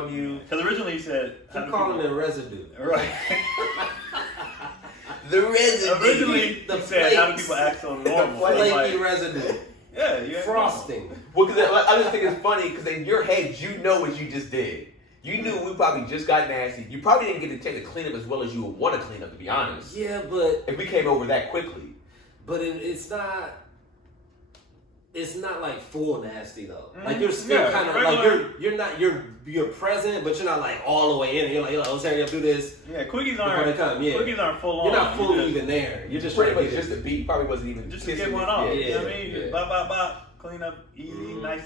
from you. Because originally you said... Keep calling it residue. Right. The residue. Originally you said, how do people act so normal? The flaky residue. Yeah, you frosting. Well, because I just think it's funny because in your head, you know what you just did. You knew we probably just got nasty. You probably didn't get to take the cleanup as well as you would want to clean up, to be honest. Yeah, but... If we came over that quickly. But it's not... It's not like full nasty though. Like you're still kind of like you're present, but you're not like all the way in. You're like, let's hurry up, do this. Yeah, quickies aren't full on. You're not fully even there. You're just pretty much just a beat. Probably wasn't even just to get one off. Yeah, you know what I mean? Bop, clean up, easy, nice,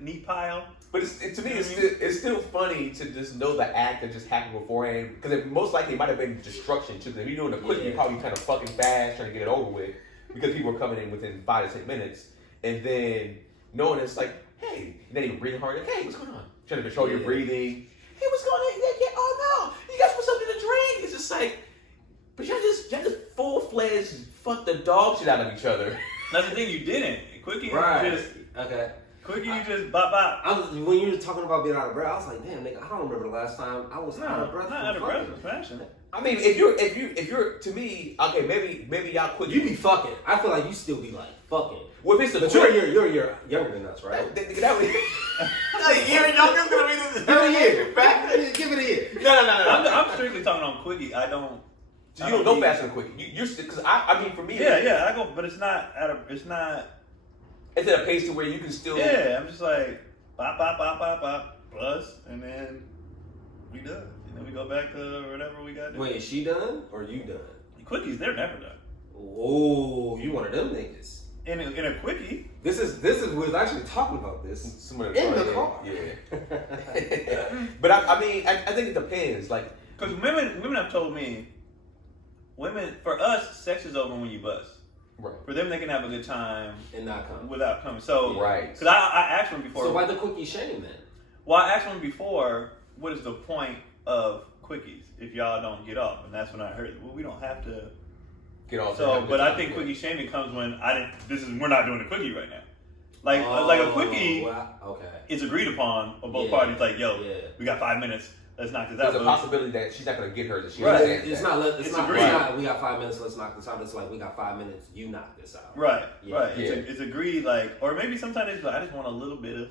neat pile. But to me, it's still funny to just know the act that just happened beforehand because most likely it might have been destruction too. Because if you're doing a quickie, you're probably kind of fucking fast trying to get it over with because people are coming in within 5 to 10 minutes. And then knowing it's like, hey, and then you're breathing hard, like, hey, what's going on? Trying to control your breathing. Hey, what's going on? Yeah, oh no, you guys want something to drink? It's just like, but y'all just full-fledged fuck the dog shit out of each other. That's the thing, you didn't. Quickie, Quickie, you just bop. When you were talking about being out of breath, I was like, damn, nigga, I don't remember the last time I was out of breath. Not out of breath, fashion. I mean, if you're to me, okay, maybe y'all quit. You be fucking. I feel like you still be like fucking. Well, if it's but you're younger than us, right? That was you're younger than me. Give it a year. Give it a year. No. I'm strictly talking on quickie. I don't. So you don't go faster than quickie. You're because I mean for me. Yeah, I go, but it's not It's at a pace to where you can still. Yeah, I'm just like bop, plus, and then we done. And then we go back to whatever we got to do. Wait, is she done or you done? Quickies, they're never done. Oh, you one of them niggas. In a quickie. This is we was actually talking about this in the car. Yeah. But I mean, I think it depends. Like, because women have told me, for us, sex is over when you bust. Right. For them, they can have a good time and not come without coming. So right. Because I asked them before. So why the quickie shame then? Well, I asked them before, what is the point of quickies if y'all don't get off? And that's when I heard, well, we don't have to get off. So, but I think quickie shaming comes when we're not doing a quickie right now. Like a quickie is agreed upon on both parties. Like, yo, we got 5 minutes. Let's knock this out. There's a possibility that she's not going to get hers. She It's not. We got 5 minutes. Let's knock this out. It's like we got 5 minutes. You knock this out. Right. It's agreed. Like, or maybe sometimes it's like, I just want a little bit of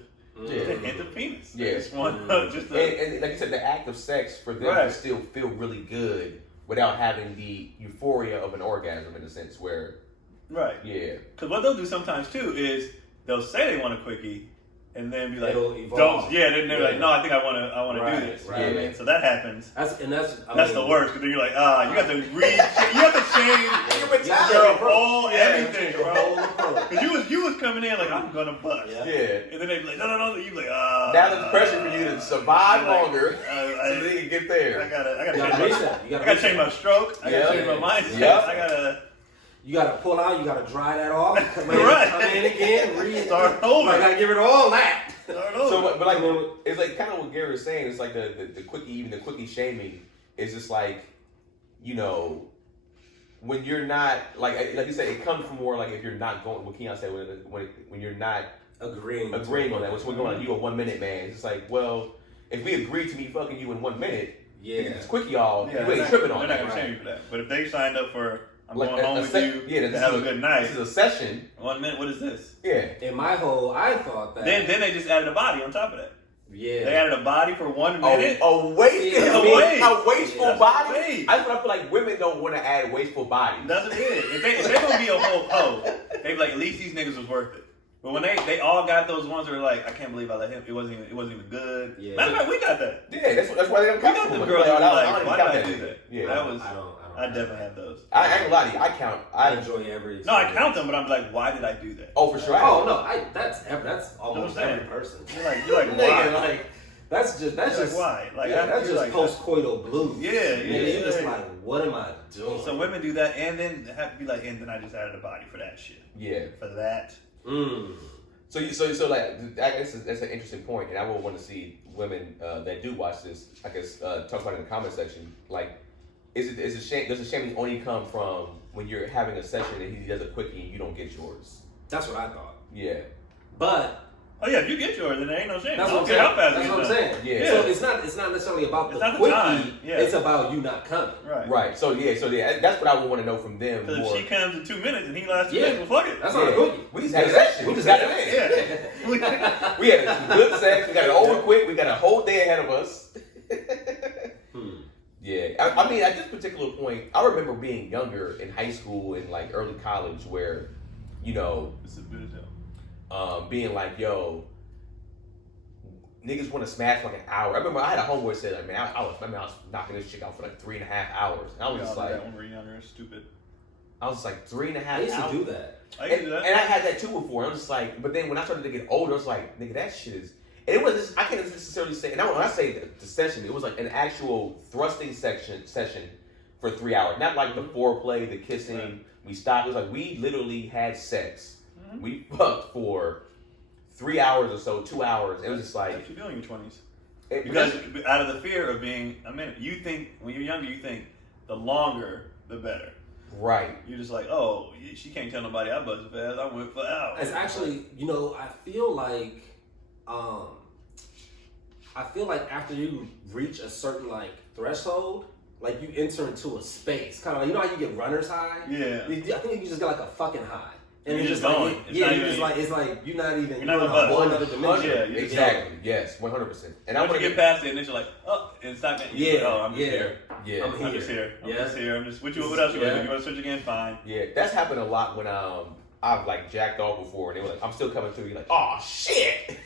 just a hint of penis. Yeah. Just want and like you said, the act of sex for them to still feel really good without having the euphoria of an orgasm in a sense where. Right. Yeah. Because what they'll do sometimes too is they'll say they want a quickie. And then be like, don't. Then they're like, no, I think I want to do this. Right. Yeah. So that happens. That's the worst. Because then you're like, you have to change your whole everything, bro. Because you was coming in like, I'm gonna bust. Yeah. And then they be like, no. You be like, now there's pressure for you to survive longer, so they can get there. I gotta change my stroke. I gotta change my mindset. Yep. You gotta pull out. You gotta dry that off. Come in again. Restart over. I gotta give it all that. So, but like, it's like kind of what Gary was saying. It's like the quickie, even the quickie shaming is just like, when you're not like you said, it comes from more like if you're not going. What Keon said when you're not agreeing on that. What's going on? You a 1 minute man. It's like, well, if we agree to me fucking you in 1 minute, it's quickie y'all. You ain't tripping on that. They're not gonna shame you for that. But if they signed up for. I'm going home with you to have a good night. This is a session. 1 minute, what is this? Yeah. I thought that. Then they just added a body on top of that. Yeah. They added a body for 1 minute. A wasteful body? I feel like women don't want to add wasteful bodies. That's what it is. If they're going to be a whole hoe, they be like, at least these niggas was worth it. But when they all got those ones that were like, I can't believe I let him. It wasn't even good. Yeah. Matter of fact, we got that. Yeah, that's why they don't count. We got the girls that were like, why did I do that? Yeah. I definitely have those. I ain't gonna lie to you. I count. I enjoy every. No, I count them, but I'm like, why did I do that? Oh, for sure. That's almost every person. You're like why? Like that's just why? Like that's just post-coital blues. Yeah. You're just like, what am I doing? So women do that, and then have to be like, and then I just added a body for that shit. Yeah. For that. So like I guess that's an interesting point, and I would want to see women that do watch this, I guess, talk about it in the comment section. Like, does the shaming only come from when you're having a session and he does a quickie and you don't get yours? That's what I thought. Yeah. But Oh yeah, if you get yours, then there ain't no shame. That's I what don't I'm care saying. how fast That's you what I'm get saying. Yeah. So it's not necessarily about It's the not the time. quickie. Yeah. It's about you not coming. Right. Right. So that's what I would want to know from them. Because if she comes in 2 minutes and he lasts 2 Yeah. minutes, well, fuck it. That's not a quickie. We just had that shit. We just got it in. Yeah. We had some good sex. We got it over quick. We got a whole day ahead of us. Yeah. I mean, at this particular point, I remember being younger in high school and like early college where, you know, It's a bit of hell. being like, yo, niggas want to smash for like an hour. I remember I had a homeboy that said, like, man, I was knocking this chick out for like 3.5 hours. And I was just like, that when we were younger, stupid. I was just like 3.5 hours. I used to do that. I used to do that. And I had that too before. I was just like, but then when I started to get older, I was like, nigga, that shit is. And it was just, I can't necessarily say. And when I say the session, it was like an actual thrusting session for 3 hours, not like the foreplay, the kissing. Right. We stopped. It was like we literally had sex. Mm-hmm. We fucked for 3 hours or so, 2 hours. It was just like. What you do in your 20s? Because out of the fear of being a minute, you think when you're younger, you think the longer the better. Right. You're just like, oh, she can't tell nobody I buzzed fast. I went for hours. It's actually, you know, I feel like after you reach a certain like threshold, like you enter into a space, kind of like, you know how you get runner's high? Yeah. I think you just get like a fucking high. And You're it's just like, going. it's like you're not even You're not in a a whole other dimension. Yeah, you're Exactly. Yes. 100%. And I once want you to get past it, and then you're like, oh, and it's not that. Yeah, Like, oh, I'm just here. Yeah. I'm I'm just here. I'm Yeah. just here. I'm just. What else you want to do? You want to search again? Fine. Yeah, that's happened a lot when I've like jacked off before, and they were like, "I'm still coming through." You're like, "Oh shit!"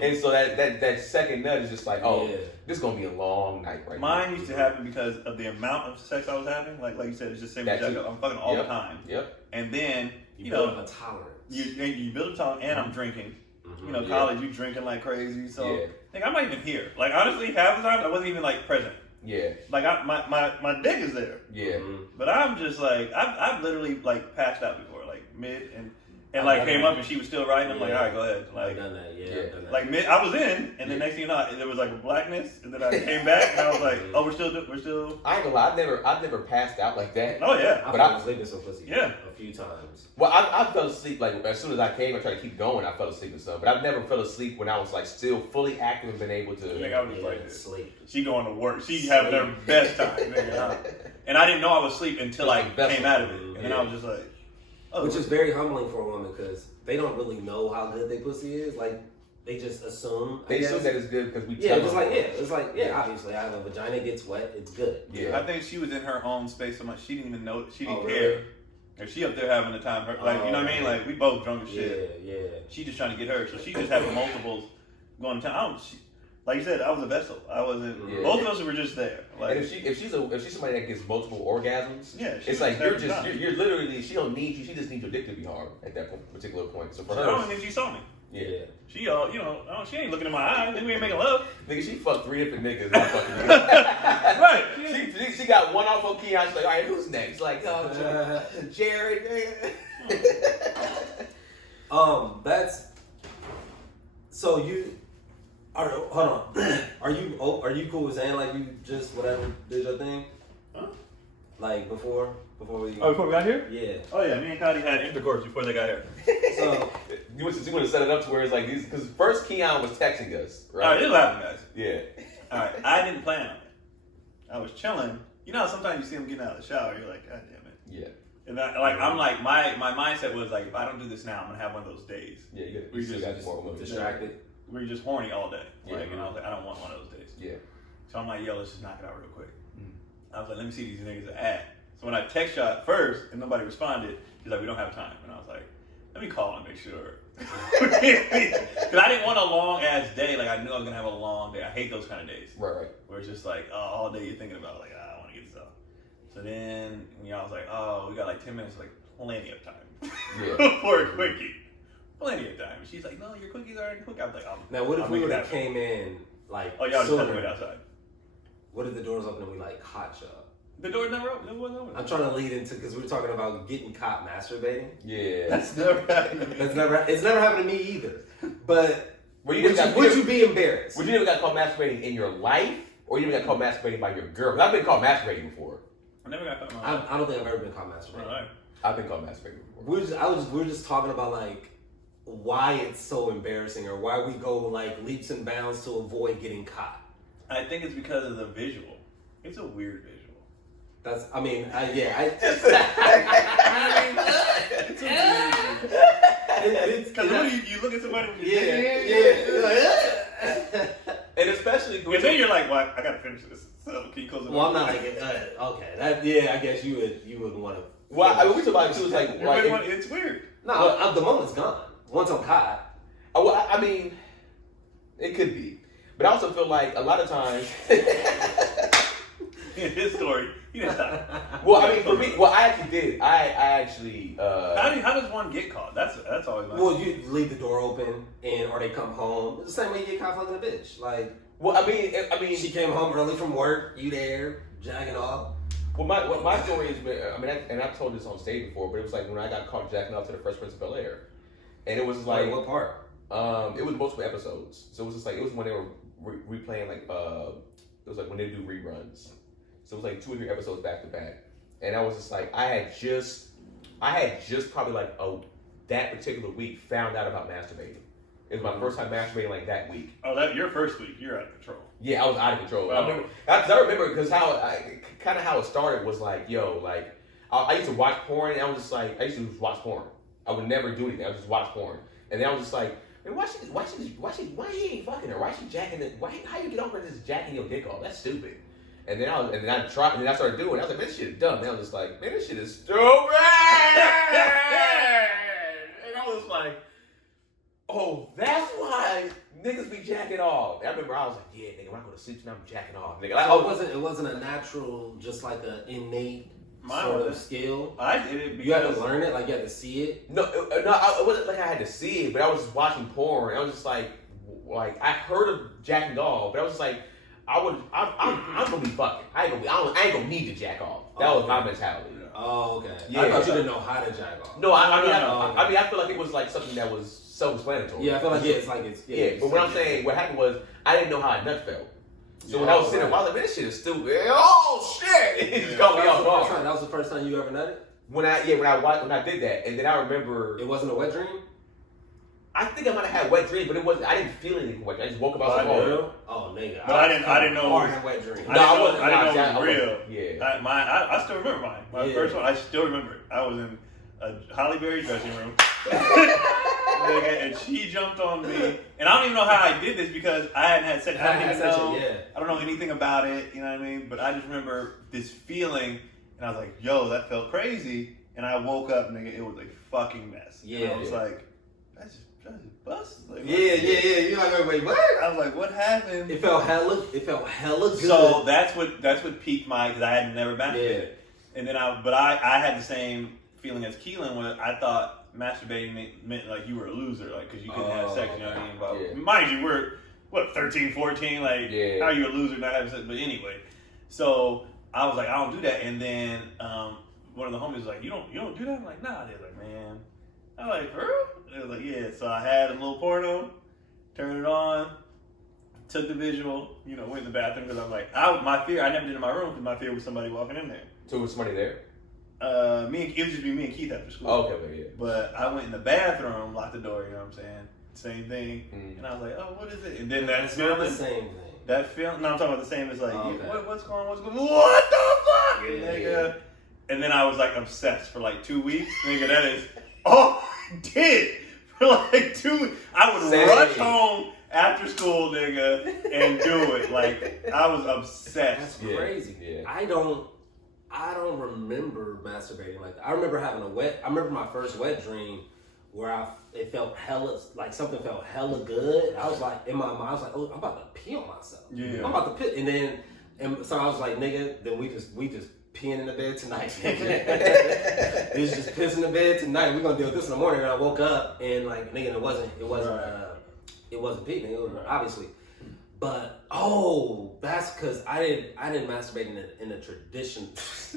And so that second nut is just like, "Oh, this is gonna be a long night, right?" Mine used to happen because of the amount of sex I was having. Like you said, it's just same with jack up. I'm fucking all the time. Yep. And then you know, a tolerance. You build a tolerance, and I'm drinking. Mm-hmm. You know, college, you drinking like crazy. So, Yeah. I'm not even here. Like honestly, half the time I wasn't even like present. Yeah. Like my dick is there. Yeah. But I'm just like I've literally like passed out before, like mid and like came up and she was still riding. I'm like, all right, go ahead. Like, I've done that. Yeah. I've done that. like mid, I was in, and the next thing you know, there was like a blackness, and then I came back, and I was like, oh, we're still. I ain't gonna lie, I've never passed out like that. Oh yeah. But I was sleeping some pussy. Yeah. A few times. Well, I fell asleep like as soon as I came. I tried to keep going. I fell asleep and stuff, but I've never fell asleep when I was like still fully active and been able to. I think I was just like this. Sleep. She going to work. She having her best time, nigga. And I didn't know I was asleep until I came out of it, and then I was just like, oh. Which is very humbling for a woman because they don't really know how good their pussy is. Like they just assume. They assume that it's good because we. Yeah, tell it's them. like obviously, I have a vagina gets wet, it's good. Yeah. I think she was in her own space so much she didn't even know. She didn't Oh, care. really? And she up there having the time. Like you know what I mean? Like we both drunk as shit. Yeah. She just trying to get her, so she just having multiples going to town. Like you said, I was a vessel. I wasn't. Yeah. Both of us were just there. Like, And if she's somebody that gets multiple orgasms, yeah, it's like you're literally she don't need you. She just needs your dick to be hard at that particular point. So for I her, don't think she saw me. yeah. She she ain't looking in my eyes. We ain't making love. Nigga, she fucked 3 different niggas. Not fucking niggas. Right. She got one off on Keon. She's like, all right, who's next? Like, Jared. That's so you. Hold on. Are you cool with saying like you just whatever did your thing? Huh? Like before we. Oh, before we got here? Yeah. Oh yeah, me and Cody had intercourse before they got here. So you want to set it up to where it's like these because first Keon was texting us, right? All right, this is what happened, guys. Yeah. All right, I didn't plan on it. I was chilling. You know how sometimes you see them getting out of the shower, you're like, God damn it. Yeah. And I'm like, my mindset was like, if I don't do this now, I'm gonna have one of those days. Yeah. We just distracted. where you're just horny all day. Yeah. Like, and I was like, I don't want one of those days. Yeah. So I'm like, yo, let's just knock it out real quick. I was like, let me see these niggas at. So when I text y'all at first and nobody responded, he's like, we don't have time. And I was like, let me call and make sure. Because I didn't want a long ass day. Like I knew I was gonna have a long day. I hate those kind of days. Right. Where it's just like, all day you're thinking about like, I want to get this out. So then when y'all was like, oh, we got like 10 minutes, like plenty of time. Yeah. For a quickie. Plenty of time. And she's like, no, your quickies are already quick. I was like, Now what if we would have came in like oh, y'all just had to sooner? wait outside. What if the doors open and we like hot shot? The door's never open. It wasn't open. I'm trying to lead into because we were talking about getting caught masturbating. Yeah. That's never happened to me. It's never happened to me either. But Well, would you be embarrassed? Would you ever got caught masturbating in your life, or you ever got caught masturbating by your girl? 'Cause I've been caught masturbating before. I never got caught. I don't think I've ever been caught masturbating. Right. I've been called masturbating before. We were just talking about like why it's so embarrassing or why we go like leaps and bounds to avoid getting caught. I think it's because of the visual. It's a weird visual. That's, I mean, it's a weird because when you look at somebody with your and especially and then you're like, well, I gotta finish this. So can you close it? Well, I'm not like okay. I guess you wouldn't want to. Well, I mean, we talk about it too. It's like it's weird. No, the moment's gone. Once I'm caught. Oh, well, I mean, it could be, but I also feel like a lot of times. In his story, he didn't stop. Well, I mean, for me, I actually did. I actually. How does one get caught? That's always my. Well, you leave the door open, or they come home. It's the same way you get caught fucking a bitch. Like, well, I mean, she came home early from work. You there, jacking off. Well, my story is, I mean, and I've told this on stage before, but it was like when I got caught jacking off to the Fresh Prince of Bel-Air, and it was like what part? It was multiple episodes, so it was just like it was when they were replaying like it was like when they do reruns. So it was like 2 or 3 episodes back to back. And I was just like, I had just probably like that particular week found out about masturbating. It was my first time masturbating like that week. Oh, that your first week, you're out of control. Yeah, I was out of control. Oh. I remember because how it started was like, yo, like I used to watch porn and I was just like, I used to just watch porn. I would never do anything. I would just watch porn. And then I was just like, man, why he ain't fucking her? Why she jacking it? How you get over this jacking your dick off? That's stupid. And then I started doing it. I was like, man, this shit is dumb. And I was just like, man, this shit is stupid. And I was like, oh, that's why niggas be jacking off. And I remember I was like, yeah, nigga, when I go to sleep tonight, I'm jacking off. Nigga, like, it wasn't a natural, just like an innate sort of skill. I did it because you had to learn it, like you had to see it. No, it wasn't like I had to see it, but I was just watching porn. I was just like I heard of jacking off, but I was just like, I'm gonna be fucking. I ain't gonna need to jack off. That was my mentality. Oh, okay. Yeah. I thought you didn't know how to jack off. No, I mean, I feel like it was like something that was self-explanatory. Yeah, I feel like but what I'm saying, what happened was I didn't know how a nut felt. So when I was sitting there, I was like, man, this shit is stupid. Oh shit! It just caught me off guard. That was the first time you ever nutted? When I did that, and then I remember it wasn't a wet dream. I think I might have had wet dreams, but it wasn't. I didn't feel anything wet. I just woke up out of the Oh, nigga! But I didn't know. Hard wet dream. I didn't know it was real. Yeah. I still remember mine. My first one. I still remember it. I was in a Holly Berry dressing room, and she jumped on me, and I don't even know how I did this because I hadn't had sex. I don't know anything about it. You know what I mean? But I just remember this feeling, and I was like, "Yo, that felt crazy." And I woke up, nigga. It was a fucking mess. Yeah. And I was like, "That's just busted." Like, yeah. You're like, wait, what? I was like, "What happened?" It felt hella good. So that's what piqued my, because I had never masturbated. Yeah. And then I had the same feeling as Keelan, where I thought masturbating meant like you were a loser, like because you couldn't have sex. You know what I mean? But mind you, we're 13, 14. Like, how are you a loser not having sex? But anyway, so I was like, I don't do that. And then one of the homies was like, you don't do that? I'm like, nah. They're like, man. I'm like, for real? They was like, yeah. So I had a little porno, turned it on, took the visual, went in the bathroom because I'm like, my fear, I never did it in my room because my fear was somebody walking in there. So was somebody there? It would just be me and Keith after school. Oh, okay, yeah. But I went in the bathroom, locked the door, you know what I'm saying? Same thing. And I was like, oh, what is it? And then that feeling. Not the same thing. That feeling, no, I'm talking about the same as like, what's going on? What the fuck? Nigga. And then I was like obsessed for like 2 weeks. Nigga, that is all I did for like 2 weeks. I would rush home after school, nigga, and do it. Like, I was obsessed. That's crazy. Yeah. I don't remember masturbating like that. I remember my first wet dream where it felt hella, like something felt hella good. I was like, in my mind, I was like, oh, I'm about to pee on myself. Yeah. I'm about to pee. And so I was like, nigga, then we just peeing in the bed tonight, nigga. It's just piss in the bed tonight. We're gonna deal with this in the morning. And I woke up and like, nigga, it wasn't pee, nigga. It was obviously. But that's because I didn't masturbate in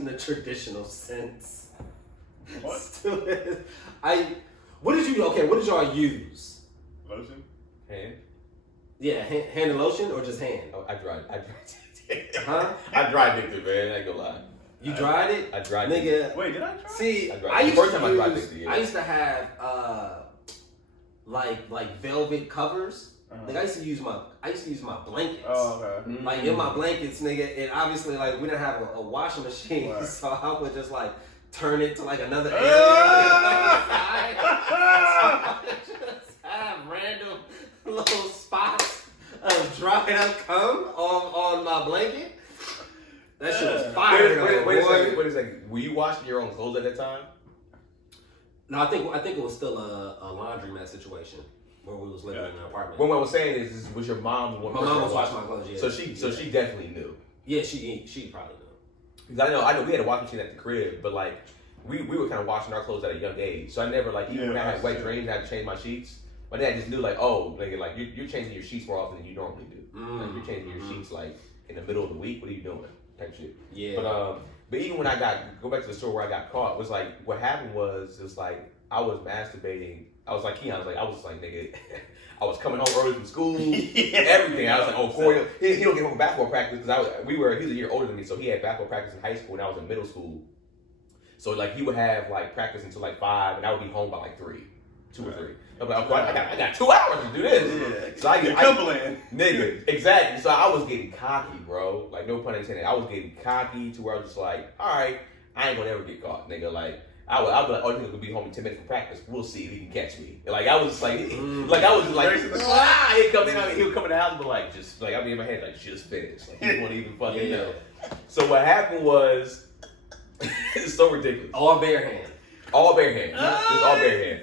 a traditional sense. What? What did y'all use? Lotion? Hand? Yeah, hand and lotion or just hand? Oh, I dried. Huh? I dried dick, man. I ain't gonna lie. You dried it? I dried nigga. Wait, did I try? See, I used to have like velvet covers. Like I used to use my blankets. Oh, okay. Like in my blankets, nigga, and obviously like we didn't have a washing machine, Right. so I would just like turn it to like another area. Just have random little spots of dried up cum on my blanket. That shit was fire. Wait a second. Wait a second. Were you washing your own clothes at that time? No, I think it was still a laundromat situation where we was living in an apartment. What I was saying is was your mom the one? My mom was washing my clothes. Yeah. So she definitely knew. Yeah, she probably knew. Because I know we had a washing machine at the crib, but like we were kind of washing our clothes at a young age. So I never like even when I had wet dreams, I had to change my sheets. My dad just knew like, oh, nigga, like you're changing your sheets more often than you normally do. Like you're changing your sheets like in the middle of the week. What are you doing? Type shit. Yeah. But even when I go back to the store where I got caught, was like what happened was like I was masturbating. I was like Keon. I was like nigga. I was coming home early from school, everything. I was like, oh, Corey, he don't get home from basketball practice because he was a year older than me, so he had basketball practice in high school and I was in middle school. So like he would have like practice until like 5, and I would be home by like 2 or 3. I'm like, I got 2 hours to do this. Yeah. So I nigga, exactly. So I was getting cocky, bro. Like no pun intended. I was getting cocky to where I was just like, all right, I ain't gonna ever get caught, nigga. Like. I'd be like, oh, he's gonna be home in 10 minutes for practice. We'll see if he can catch me. Like I was just like, he'd come in. He'll come in the house, but like, just like I'd be in my head, like, just finished. Like he won't even fucking know. So what happened was, it's so ridiculous. All bare hand. Just all bare hand.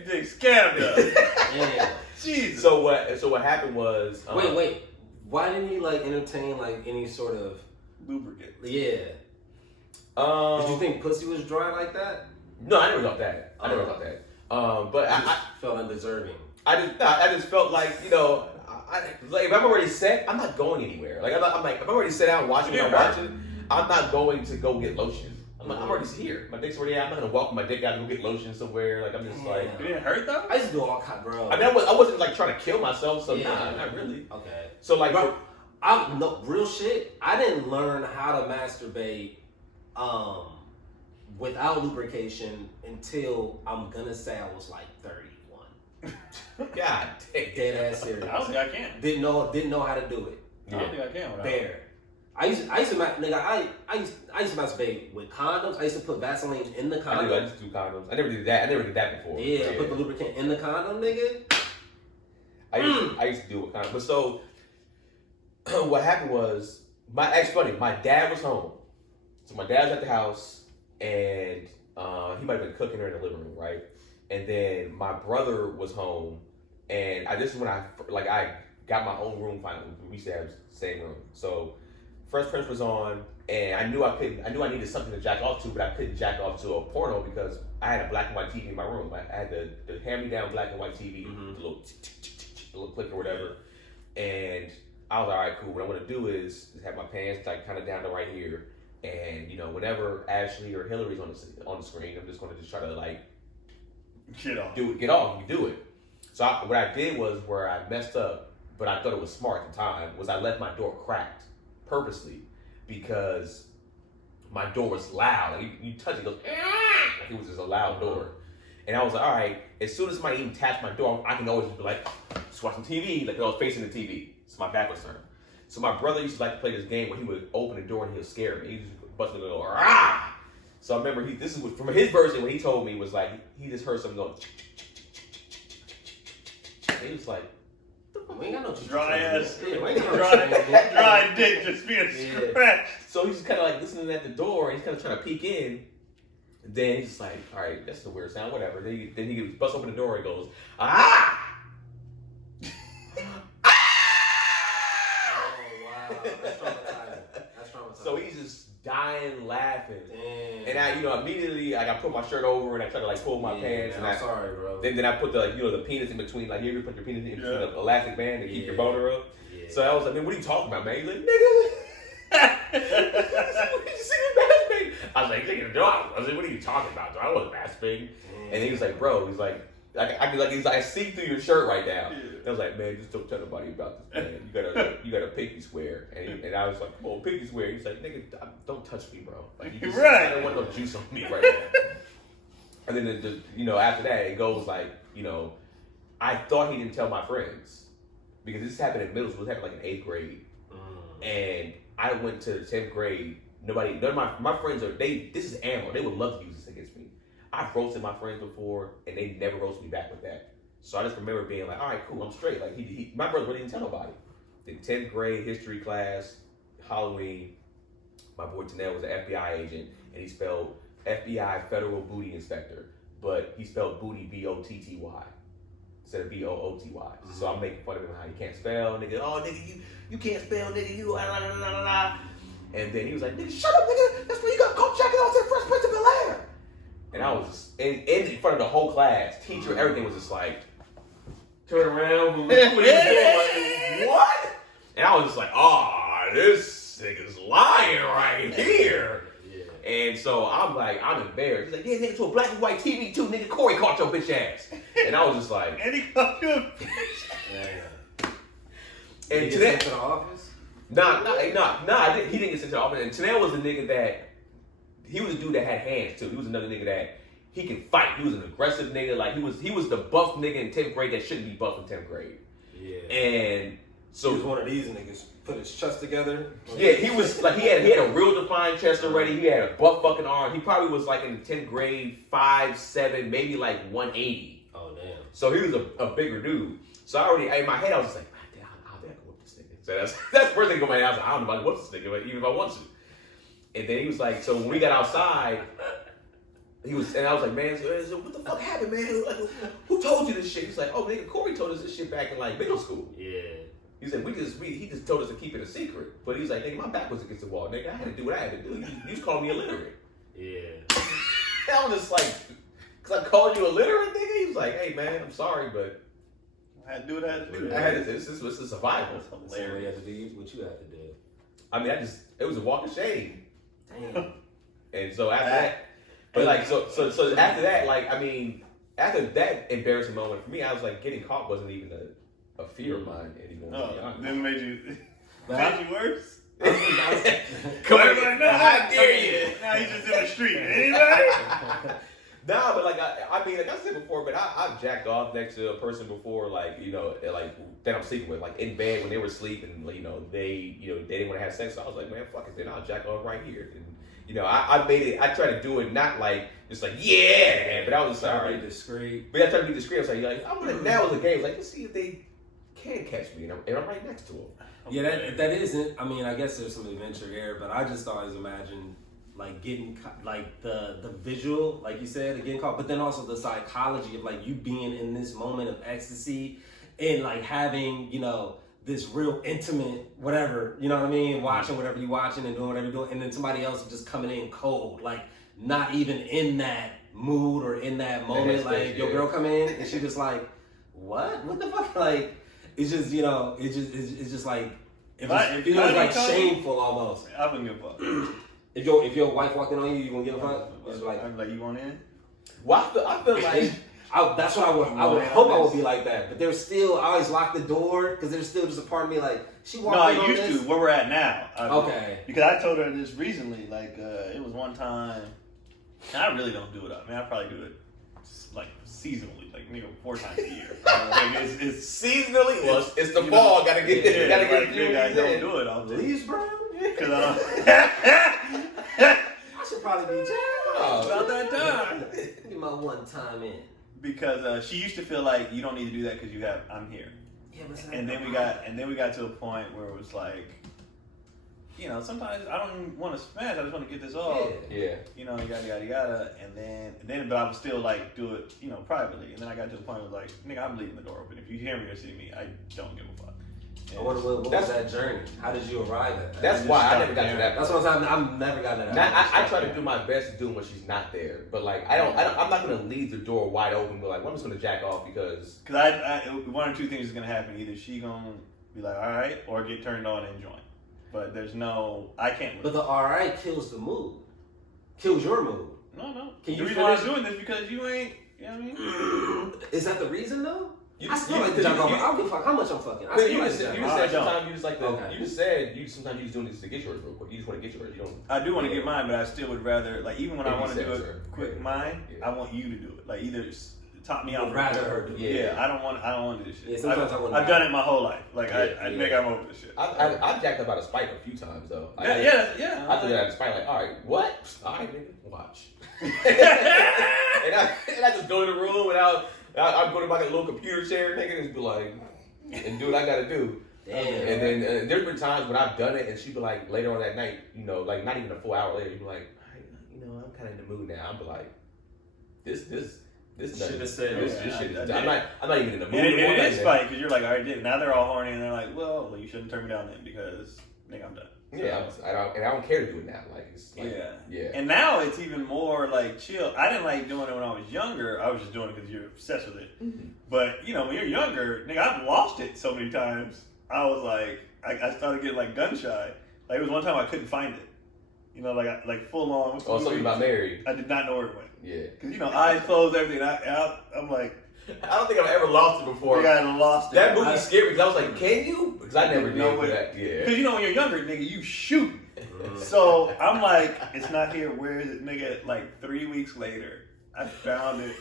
Dick scammed us. Yeah. Jesus. So what happened was, wait. Why didn't you like entertain like any sort of lubricant? Yeah. Did you think pussy was dry like that? No, I never thought that. But I felt undeserving. I just felt like, you know, like if I'm already set, I'm not going anywhere. Like I'm like, if I'm already set out watching what I'm watching, I'm not going to go get lotion. I'm already here. My dick's already out. I'm not gonna walk my dick out and go get lotion somewhere. Like I'm just like. It didn't hurt though. I used to do all kinds, bro. I mean, I wasn't like trying to kill myself, so nah, not really. Okay. So like, bro, real shit. I didn't learn how to masturbate, without lubrication until I'm gonna say I was like 31. God damn. Dead ass serious. I don't think I can. Didn't know how to do it. I don't think I can. Bare. I used to masturbate with condoms. I used to put Vaseline in the condom. I used to do condoms. I never did that. I never did that before. Yeah, I put the lubricant in the condom, nigga. I used to do it with condoms. But so what happened was my dad was home. So my dad was at the house and he might have been cooking her in the living room, right? And then my brother was home and this is when I got my own room finally. We used to have the same room. So Fresh Prince was on, and I knew I needed something to jack off to, but I couldn't jack off to a porno because I had a black and white TV in my room. I had the hand-me-down black and white TV, the little click or whatever. And I was like, all right, cool. What I'm gonna do is have my pants like kind of down to right here, and you know, whenever Ashley or Hillary's on the screen, I'm just gonna try to like get off. You do it. So what I did was where I messed up, but I thought it was smart at the time, was I left my door cracked purposely because my door was loud. Like you touch it, it goes, like it was just a loud door. And I was like, all right, as soon as somebody even taps my door, I can always be like, just watching TV, like I was facing the TV. So my back was turned. So my brother used to like to play this game where he would open the door and he would scare me. He just busted the door, ah! So I remember this is from his version, what he told me was like, he just heard something going, and he was like, we ain't got no dry ass, dry dick just being scratched. So he's just kind of like listening at the door, and he's kind of trying to peek in. And then he's just like, all right, that's the weird sound, whatever. Then he busts open the door and goes, ah! Oh wow, that's traumatizing. So he's just dying laughing. Damn. And I, immediately, like, I put my shirt over and I try to like pull my pants. Man, and I'm sorry, bro. Then I put the penis in between. Like, you ever put your penis in between the elastic band to keep your boner up? Yeah. So I was like, man, what are you talking about, man? He's like, nigga. I was like, nigga, no. I was like, what are you talking about? I wasn't masturbating. And he was like, bro, he's like, I see through your shirt right now. Yeah. And I was like, man, just don't tell nobody about this, man. You got a pinky swear. And I was like, well, pinky swear. He's like, nigga, don't touch me, bro. Like, you just, I don't want no juice on me right now. And then after that, it goes like, I thought he didn't tell my friends because this happened in middle school. It happened like in 8th grade, and I went to 10th grade. None of my friends this is ammo. They would love to use this against me. I've roasted my friends before, and they never roasted me back with that. So I just remember being like, all right, cool, I'm straight. Like my brother really didn't tell nobody. In 10th grade history class, Halloween, my boy Tanel was an FBI agent, and he spelled FBI Federal Booty Inspector, but he spelled booty B-O-T-T-Y instead of B-O-O-T-Y. Mm-hmm. So I'm making fun of him how he can't spell, nigga. Oh, nigga, you can't spell, nigga. You la la la la la. And then he was like, nigga, shut up, nigga. That's where you got coat jacket on to the Fresh Prince of Bel-Air. And I was just in front of the whole class, teacher, everything was just like, turn around, like, what? And I was just like, oh, this nigga's lying right here. Yeah. And so I'm like, I'm embarrassed. He's like, yeah, nigga, to a black and white TV too, nigga. Corey caught your bitch ass. And I was just like, and he caught your bitch ass. And to that, to the office? Nah, he didn't get sent to the office. And Tanel was the nigga that, he was a dude that had hands too. He was another nigga that he can fight. He was an aggressive nigga. Like he was the buff nigga in 10th grade that shouldn't be buff in 10th grade. Yeah. And so he was one of these niggas. Put his chest together. Yeah, he was like he had a real defined chest already. He had a buff fucking arm. He probably was like in the 10th grade, 5'7", maybe like 180. Oh damn. So he was a bigger dude. So I already in my head I was just like, damn, I'll be able to whoop this nigga. So that's the first thing in my head. I was like, I don't know if I can whoop this nigga, even if I want to. And then he was like, so when we got outside, and I was like, man, so what the fuck happened, man? Like, who told you this shit? He's like, oh, nigga, Corey told us this shit back in like middle school. Yeah. He said, he just told us to keep it a secret. But he's like, nigga, my back was against the wall, nigga. I had to do what I had to do. You just called me illiterate. Yeah. I was just like, because I called you illiterate, nigga? He was like, hey, man, I'm sorry, but I had to do what I had to do. This is survival. That's hilarious. You had to do what you had to do. I mean, it was a walk of shame. Damn. And so after that, but like, so after that, like, I mean, after that embarrassing moment for me, I was like, getting caught wasn't even a fear of mine anymore. Oh, then made you worse? Come on, like, no, I dare you. Now he's just in the street. Anybody? Nah, but like I mean, like I said before, but I've jacked off next to a person before, like, you know, like that I'm sleeping with, like in bed when they were asleep, and you know they didn't want to have sex. So I was like, man, fuck it, then I'll jack off right here. And you know, I made it. I tried to do it not like just like yeah, but I was just all right, discreet. But I tried to be discreet. I was like I'm gonna now the game. Like let's see if they can catch me, and I'm right next to them. Yeah, that isn't. I mean, I guess there's some adventure there, but I just always imagined like getting like the visual, like you said, of getting caught, but then also the psychology of like you being in this moment of ecstasy and like having, you know, this real intimate whatever, you know what I mean, watching whatever you're watching and doing whatever you're doing, and then somebody else is just coming in cold, like not even in that mood or in that moment. Like your girl come in and she just like, what the fuck, like it's just, you know, it's just like it feels like shameful almost. I wouldn't give a fuck. If your wife walked in on you gonna give a fuck? I'm like, you want in? Well, I feel like that's what I would hope I would be like that. But there's still, I always lock the door because there's still just a part of me like she walked in on this. No, I used to. Where we're at now. Okay. Because I told her this recently. Like it was one time. And I really don't do it. I mean, I probably do it like seasonally, like nigga 4 times a year. Like, it's seasonally. Well, it's the fall. Gotta get it. Gotta get it. I don't do it. I'll leaves brown. Because I should probably be jailed about that time. Get my one time in. Because she used to feel like you don't need to do that because I'm here. Yeah, but and then we got to a point where it was like, you know, sometimes I don't even want to smash. I just want to get this off. Yeah. You know, yada. And then, but I would still like do it, you know, privately. And then I got to the point where like, nigga, I'm leaving the door open. If you hear me or see me, I don't give a fuck. What was that journey? How did you arrive at that? That's why I never got to that. That's what I'm saying. I've never gotten to that. I try to do my best to do when she's not there, but like I'm not gonna leave the door wide open. But like, well, I'm just gonna jack off because I one or two things is gonna happen. Either she gonna be like, all right, or get turned on and join. But there's no, I can't. But the all right kills the mood, kills your mood. No. Can the you reason why I'm doing this because you ain't. You know what I mean? Is that the reason though? I still like to jack off. I don't give a fuck how much I'm fucking. You just said sometimes you just like you just said sometimes you just doing this to get yours real quick. You just want to get yours. You don't. I do want to get mine, but I still would rather like even when I want to do it quick mine, I want you to do it. Like either top me out. I'd rather her do it. Yeah, I don't want to do this shit. Yeah, sometimes I've done it my whole life. Like I think I'm over this shit. I've jacked up out of spite a few times though. Yeah. I did that out of spite. Like, all right, what? All right, nigga, watch. and I just go to the room and I go to my little computer chair, nigga, and just be like, and do what I gotta do. Damn. And then there's been times when I've done it, and she'd be like, later on that night, you know, like not even a full hour later, you'd be like, all right, you know, I'm kind of in the mood now. I'd be like, this should have said this shit is. I'm not even in the mood. And it is funny because you're like, all right, now they're all horny, and they're like, well, you shouldn't turn me down then because nigga, I'm done. Yeah, I don't care to do it now. Like, it's like, yeah. And now it's even more like chill. I didn't like doing it when I was younger. I was just doing it because you're obsessed with it. Mm-hmm. But you know, when you're younger, nigga, I've lost it so many times. I was like, I started getting like gun shy. Like it was one time I couldn't find it. You know, like full on. Oh, so you got married? I did not know where it went. Yeah. Because you know, eyes closed, everything. I'm like, I don't think I've ever lost it before. I lost it. That movie scared me because I was like, can you? Because I never know did that. Yeah. Because you know when you're younger, nigga, you shoot. So I'm like, it's not here. Where is it, nigga? Like 3 weeks later, I found it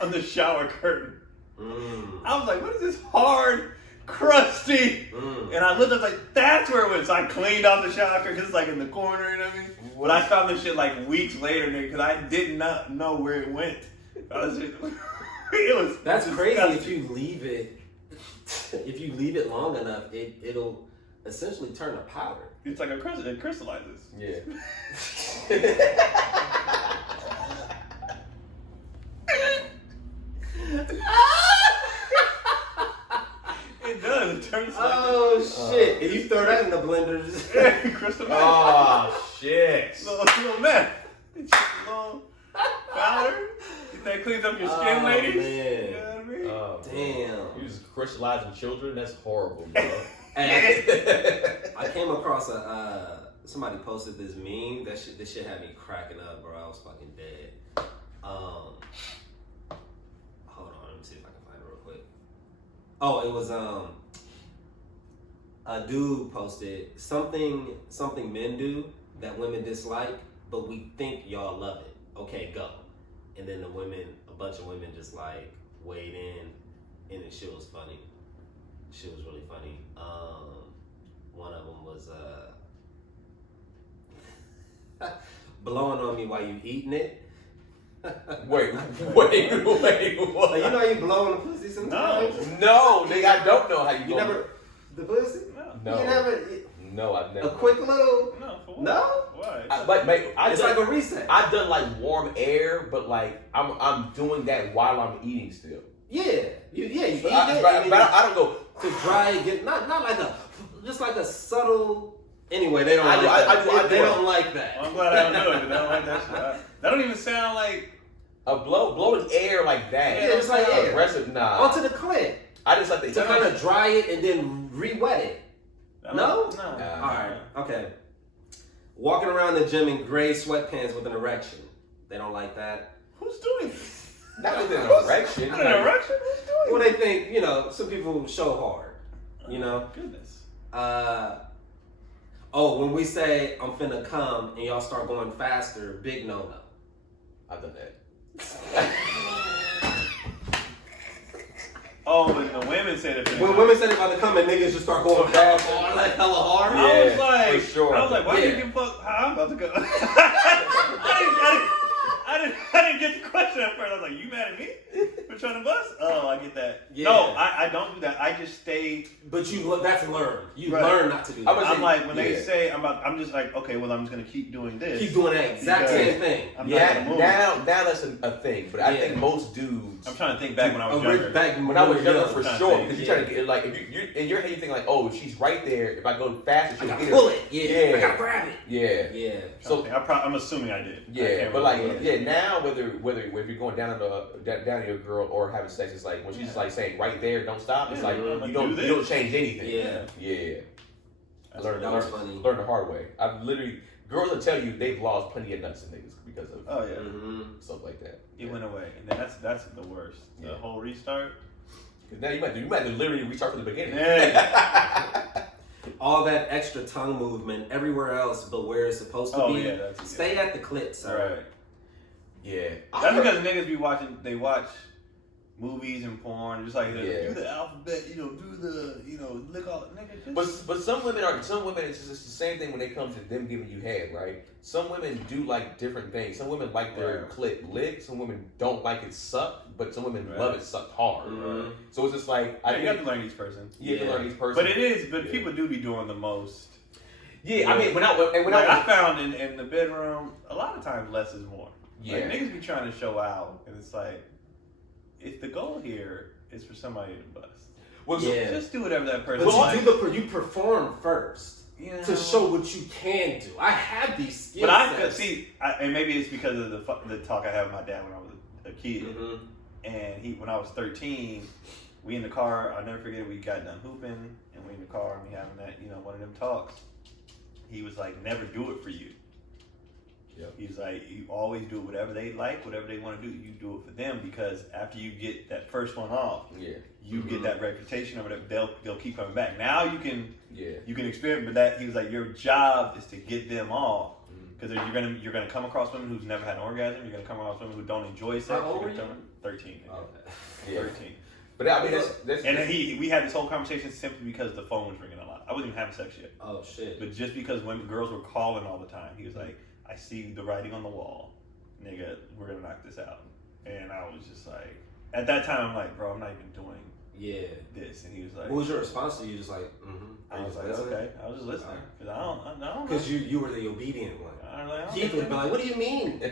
on the shower curtain. I was like, what is this hard, crusty? And I looked up like, that's where it was. So I cleaned off the shower curtain because it's like in the corner, you know what I mean? But I found this shit like weeks later, nigga, because I did not know where it went. I was just, it was. That's crazy. disgusting. If you leave it, long enough, it'll essentially turn to powder. It's like it crystallizes. Yeah. It does. It turns like Oh shit! And you throw that in the blender. crystal meth. Oh shit. Little meth. It's just a little powder. That cleans up your skin, ladies. Man. You know what I mean? Oh, Damn. You just crystallizing children? That's horrible, bro. I came across somebody posted this meme. This shit had me cracking up, bro. I was fucking dead. Hold on, let me see if I can find it real quick. Oh, it was a dude posted something men do that women dislike, but we think y'all love it. Okay, go. And then a bunch of women just like weighed in, and the shit was funny. Shit was really funny. One of them was blowing on me while you eating it. Wait, what? Like, you know how you blow on the pussy sometimes? No, nigga, I don't know how you. You never the pussy? No. You never. No, I've never. A quick little. No. For what? No. Why? But mate, It's like a reset. I've done like warm air, but like I'm doing that while I'm eating still. You eat it. But I don't go to dry it, get not like just like a subtle. Anyway, they don't. They don't like that. I'm glad I don't do it. 'Cause I don't like that shit. That don't even sound like a blowing air like that. Yeah, it's like air. Aggressive. Nah. Onto the clit. I just like to kind of dry it and then re-wet it. No. No. All right. Okay. Walking around the gym in gray sweatpants with an erection. They don't like that. Who's doing this? Not with an erection. Not an erection? Who's doing Well, they think, some people show hard. Goodness. When we say I'm finna come and y'all start going faster, big no-no. I've done that. When the women say that. When women say they're about to come and niggas just start going fast, like hella hard. Yeah, I was like, for sure. I was like, why do you give a fuck how I'm about to go? I didn't get the question at first. I was like, you mad at me for trying to bust? Oh, I get that. Yeah. No, I don't do that. I just stay. But that's learned. You Right. learn not to do that. I'm like, when they say I'm just like, okay, well, I'm just gonna keep doing this. Keep doing that exact same thing. I'm not gonna move. Now that's a thing, but I think most dudes. I'm trying to think back when I was younger. When I was younger, for trying to sure, think, because you're trying to get like if you're in your head, you think like, oh, she's right there. If I go faster, she'll I get gotta pull it. Yeah. I gotta grab it. Yeah. So I'm assuming I did. Yeah, but like now whether if you're going down to your girl or having sex, it's like when she's like saying right there, don't stop. It's like you don't change anything. Yeah. I learned the hard way. I've literally girls will tell you they've lost plenty of nuts and niggas because of stuff like that. It went away, and then that's the worst. The whole restart. Because now you might have to literally restart from the beginning. Yeah. All that extra tongue movement everywhere else, but where it's supposed to be. Yeah, stay at the clit, sir. Right. Yeah. That's because niggas be watching. They watch movies and porn, just like do the alphabet, do the, lick all, nigga. But some women it's just the same thing when it comes to them giving you head, right? Some women do like different things. Some women like their clit licked. Some women don't like it sucked, but some women love it sucked hard. Right. So it's just like you have to learn each person. You have to learn each person. But people do be doing the most. Yeah, I mean, when I found in the bedroom, a lot of times less is more. Yeah, like, niggas be trying to show out, and it's like, if the goal here is for somebody to bust, well, just do whatever that person. But you perform first to show what you can do. I have these skills. But and maybe it's because of the talk I had with my dad when I was a kid, and when I was 13, we in the car. I'll never forget. We got done hooping, and we in the car, and we having that, one of them talks. He was like, "Never do it for you." Yep. He's like, you always do whatever they like, whatever they want to do. You do it for them, because after you get that first one off, you get that reputation or whatever. They'll keep coming back. Now you can experiment, but that he was like, your job is to get them off, because you're gonna come across women who's never had an orgasm. You're gonna come across women who don't enjoy sex. How old were you? 13. Okay. 13. But I mean, that's and then we had this whole conversation simply because the phone was ringing a lot. I wasn't even having sex yet. Oh shit! But just because girls were calling all the time, he was like, I see the writing on the wall, nigga. We're gonna knock this out. And I was just like, at that time, I'm like, bro, I'm not even doing this. And he was like, what was your response to you? Just like, I was like, okay. I was just listening, because I don't know. Because you were the obedient one. Keith would be like, what do you mean? No,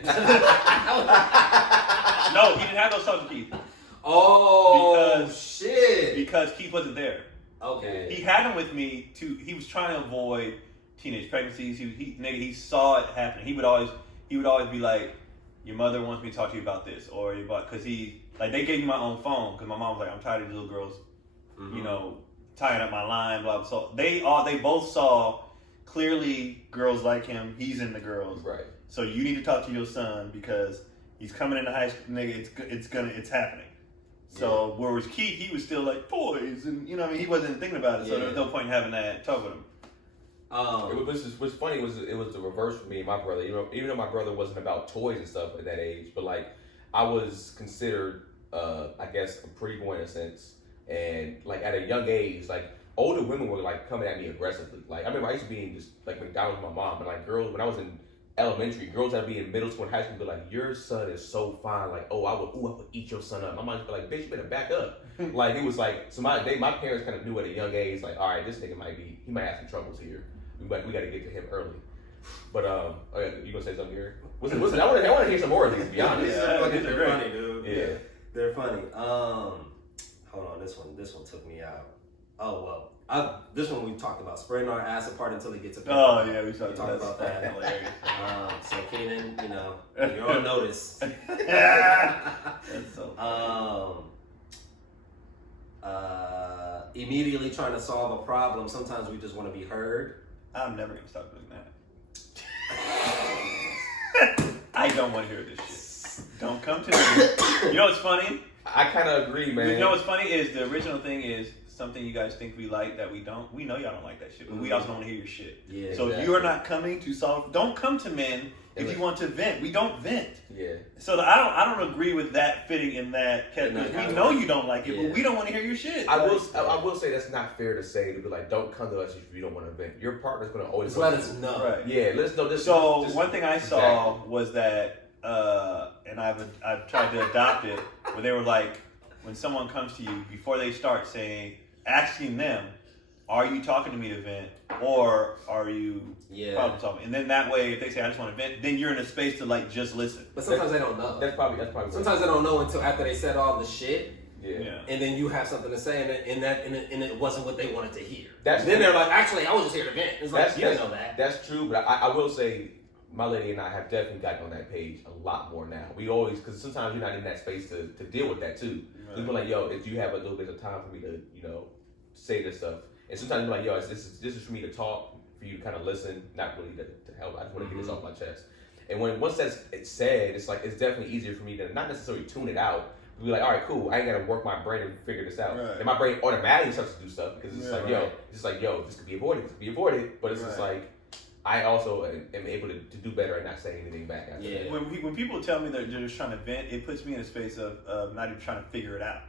he didn't have those talks with Keith. Oh, shit. Because Keith wasn't there. Okay. He had him with me he was trying to avoid teenage pregnancies. He saw it happening. He would always be like, your mother wants me to talk to you about this, or because they gave me my own phone, because my mom was like, I'm tired of these little girls, tying up my line, blah, blah. So they both saw clearly girls like him. He's into girls, right? So you need to talk to your son, because he's coming into high school, nigga. It's happening. So whereas Keith, he was still like toys, and he wasn't thinking about it. So there was no point in having that talk with him. What's funny was it was the reverse for me and my brother. Even though my brother wasn't about toys and stuff at that age, but like I was considered, I guess, a pretty boy in a sense. And like at a young age, like older women were like coming at me aggressively. Like I remember I used to be in just like McDonald's with my mom, and like girls when I was in elementary, girls that'd be in middle school and high school be like, your son is so fine. Like, I would eat your son up. My mom would be like, bitch, you better back up. Like it was like, so my parents kind of knew at a young age, like, all right, this nigga he might have some troubles here. We got to get to him early. But you gonna say something here? I want to hear some more of these. To be honest, they're funny, dude. Yeah, they're funny. Hold on, this one took me out. Oh well. This one we talked about spreading our ass apart until it gets a paper. Oh yeah, we talked about that. So Keenan, you're on notice. That's so immediately trying to solve a problem. Sometimes we just want to be heard. I'm never gonna stop doing that. I don't want to hear this shit. Don't come to me. You know what's funny? I kind of agree, man. You know what's funny is the original thing is something you guys think we like that we don't. We know y'all don't like that shit, but we also don't want to hear your shit. Yeah, so if you are not coming to solve, don't come to men if you want to vent. We don't vent. Yeah. So I don't agree with that fitting in that category. We know you don't like it, but we don't want to hear your shit. I will say that's not fair to say, to be like, don't come to us if you don't want to vent. Your partner's going to always let us know. Right. Yeah, let us know. So one thing I saw was that, and I've tried to adopt it, where they were like, when someone comes to you, before they start asking them, are you talking to me to vent, or are you problem solving? And then that way, if they say, I just want to vent, then you're in a space to like just listen. But sometimes they don't know. That's probably sometimes they don't know until after they said all the shit. Yeah. And then you have something to say, and it wasn't what they wanted to hear. Then they're like, actually, I was just here to vent. It's like, you didn't know that. That's true, but I will say, my lady and I have definitely gotten on that page a lot more now. We always, because sometimes you're not in that space to deal with that too. Right. So we're like, yo, if you have a little bit of time for me to, say this stuff. And sometimes you're like, yo, this is for me to talk, for you to kind of listen, not really to help. I just want to get this off my chest. And once that's said, it's like, it's definitely easier for me to not necessarily tune it out, but be like, all right, cool, I ain't got to work my brain and figure this out. Right. And my brain automatically starts to do stuff, because it's this could be avoided, but it's just like, I also am able to do better at not saying anything back. After Yeah. that. When people tell me they're just trying to vent, it puts me in a space of not even trying to figure it out.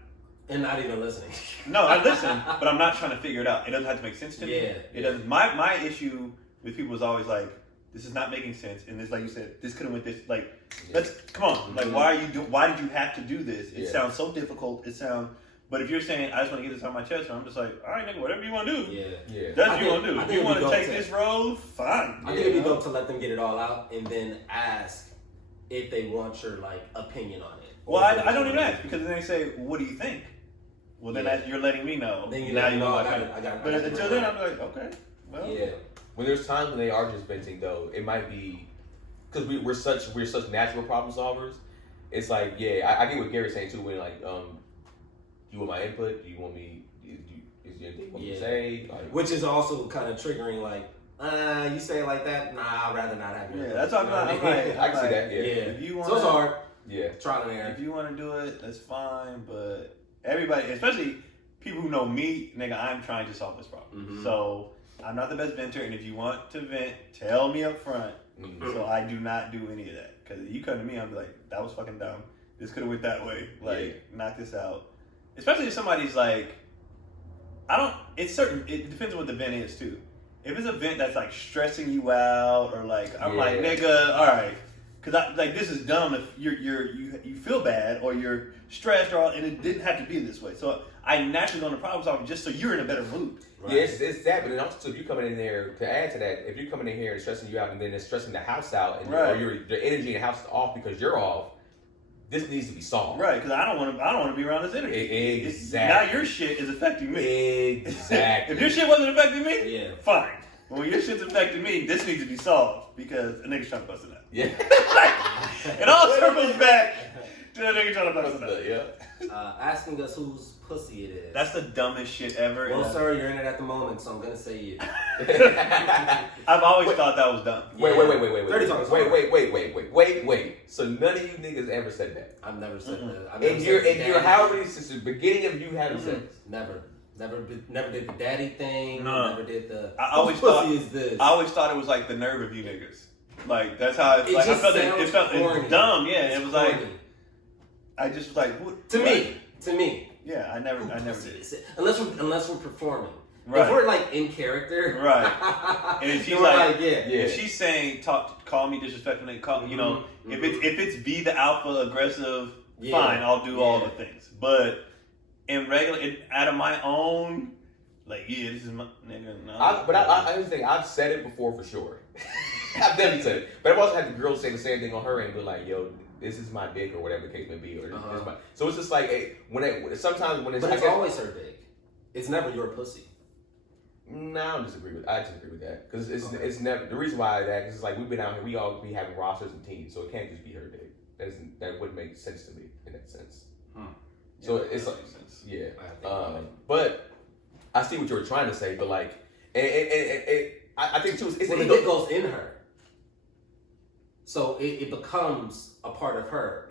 And not even listening. No, I listen, but I'm not trying to figure it out. It doesn't have to make sense to me. Yeah. It doesn't. My issue with people is always like, this is not making sense, and this, like you said, this could have went this. Like, let's come on. Like, why did you have to do this? It sounds so difficult. But if you're saying I just want to get this on my chest, I'm just like, all right, nigga, whatever you want to do. Yeah. That's what you want to do. If you want to take this road, fine. I think it'd be dope to let them get it all out and then ask if they want your like opinion on it. Well, I don't even ask because then they say, what do you think? Well, then you're letting me know. Then you now know, you know. I got. But until then, I'm like, okay, well. Yeah. When there's times when they are just venting, though, it might be because we're such natural problem solvers. It's like, I get what Gary's saying too. When like, you want my input? Do you want me? Is there anything you want me to say? Like, which is also kind of triggering. Like, you say it like that? Nah, I'd rather not have you. Yeah, that's what I'm like. I can see that. Yeah. If you want, so it's hard. Yeah. Trial and error. If you want to do it, that's fine. But everybody, especially people who know me, nigga, I'm trying to solve this problem. Mm-hmm. So I'm not the best venter, and if you want to vent, tell me up front. Mm-hmm. So I do not do any of that. Because you come to me, I'll be like, that was fucking dumb. This could have went that way. Like, knock this out. Especially if somebody's like, it depends on what the vent is too. If it's a vent that's like stressing you out, or like, I'm like, nigga, all right. Because this is dumb if you feel bad or you're stressed and it didn't have to be this way. So I naturally go into problem solving just so you're in a better mood. Right? Yeah, it's that. But then also, if you're coming in there to add to that, if you're coming in here and stressing you out, and then it's stressing the house out, and or your energy in the house is off because you're off, this needs to be solved. Right? Because I don't want to be around this energy. Exactly. Now your shit is affecting me. Exactly. If your shit wasn't affecting me, yeah, fine. But when your shit's affecting me, this needs to be solved because a nigga's trying to bust it out. Yeah. It all circles back to the nigga trying to bust it out. Yeah. Asking us whose pussy it is. That's the dumbest shit ever. Well, sir, you're in it at the moment, so I'm gonna say you. I've always thought that was dumb. Wait. 30 seconds. Wait. So none of you niggas ever said that. I've never said that. And you're how many since the beginning of you having sex? Never did the daddy thing. No. Never did the. I always thought it was like the nerve of you niggas. Like that's how it like. I felt it felt dumb. Yeah, it was like. I just was like, what? To me. Yeah, I never did. Unless we're performing. Right. If we're like in character. Right. And if she's like if she's saying call me disrespectful, you know, if it's be the alpha aggressive, fine, I'll do all the things. But in regular, out of my own, like this is my nigga. No. I just think I've said it before for sure. I've definitely said it, but I've also had the girl say the same thing on her end, but like, yo, this is my dick or whatever the case may be, or this is my. So it's just like, hey, sometimes when it's. But it's always her dick. It's never your pussy. No, I disagree with that because it's never the reason why that is like we've been out here, we all be having rosters and teams, so it can't just be her dick. That wouldn't make sense to me in that sense. So it's like but I see what you were trying to say, but like, and I think too, the dick goes in her, so it becomes a part of her.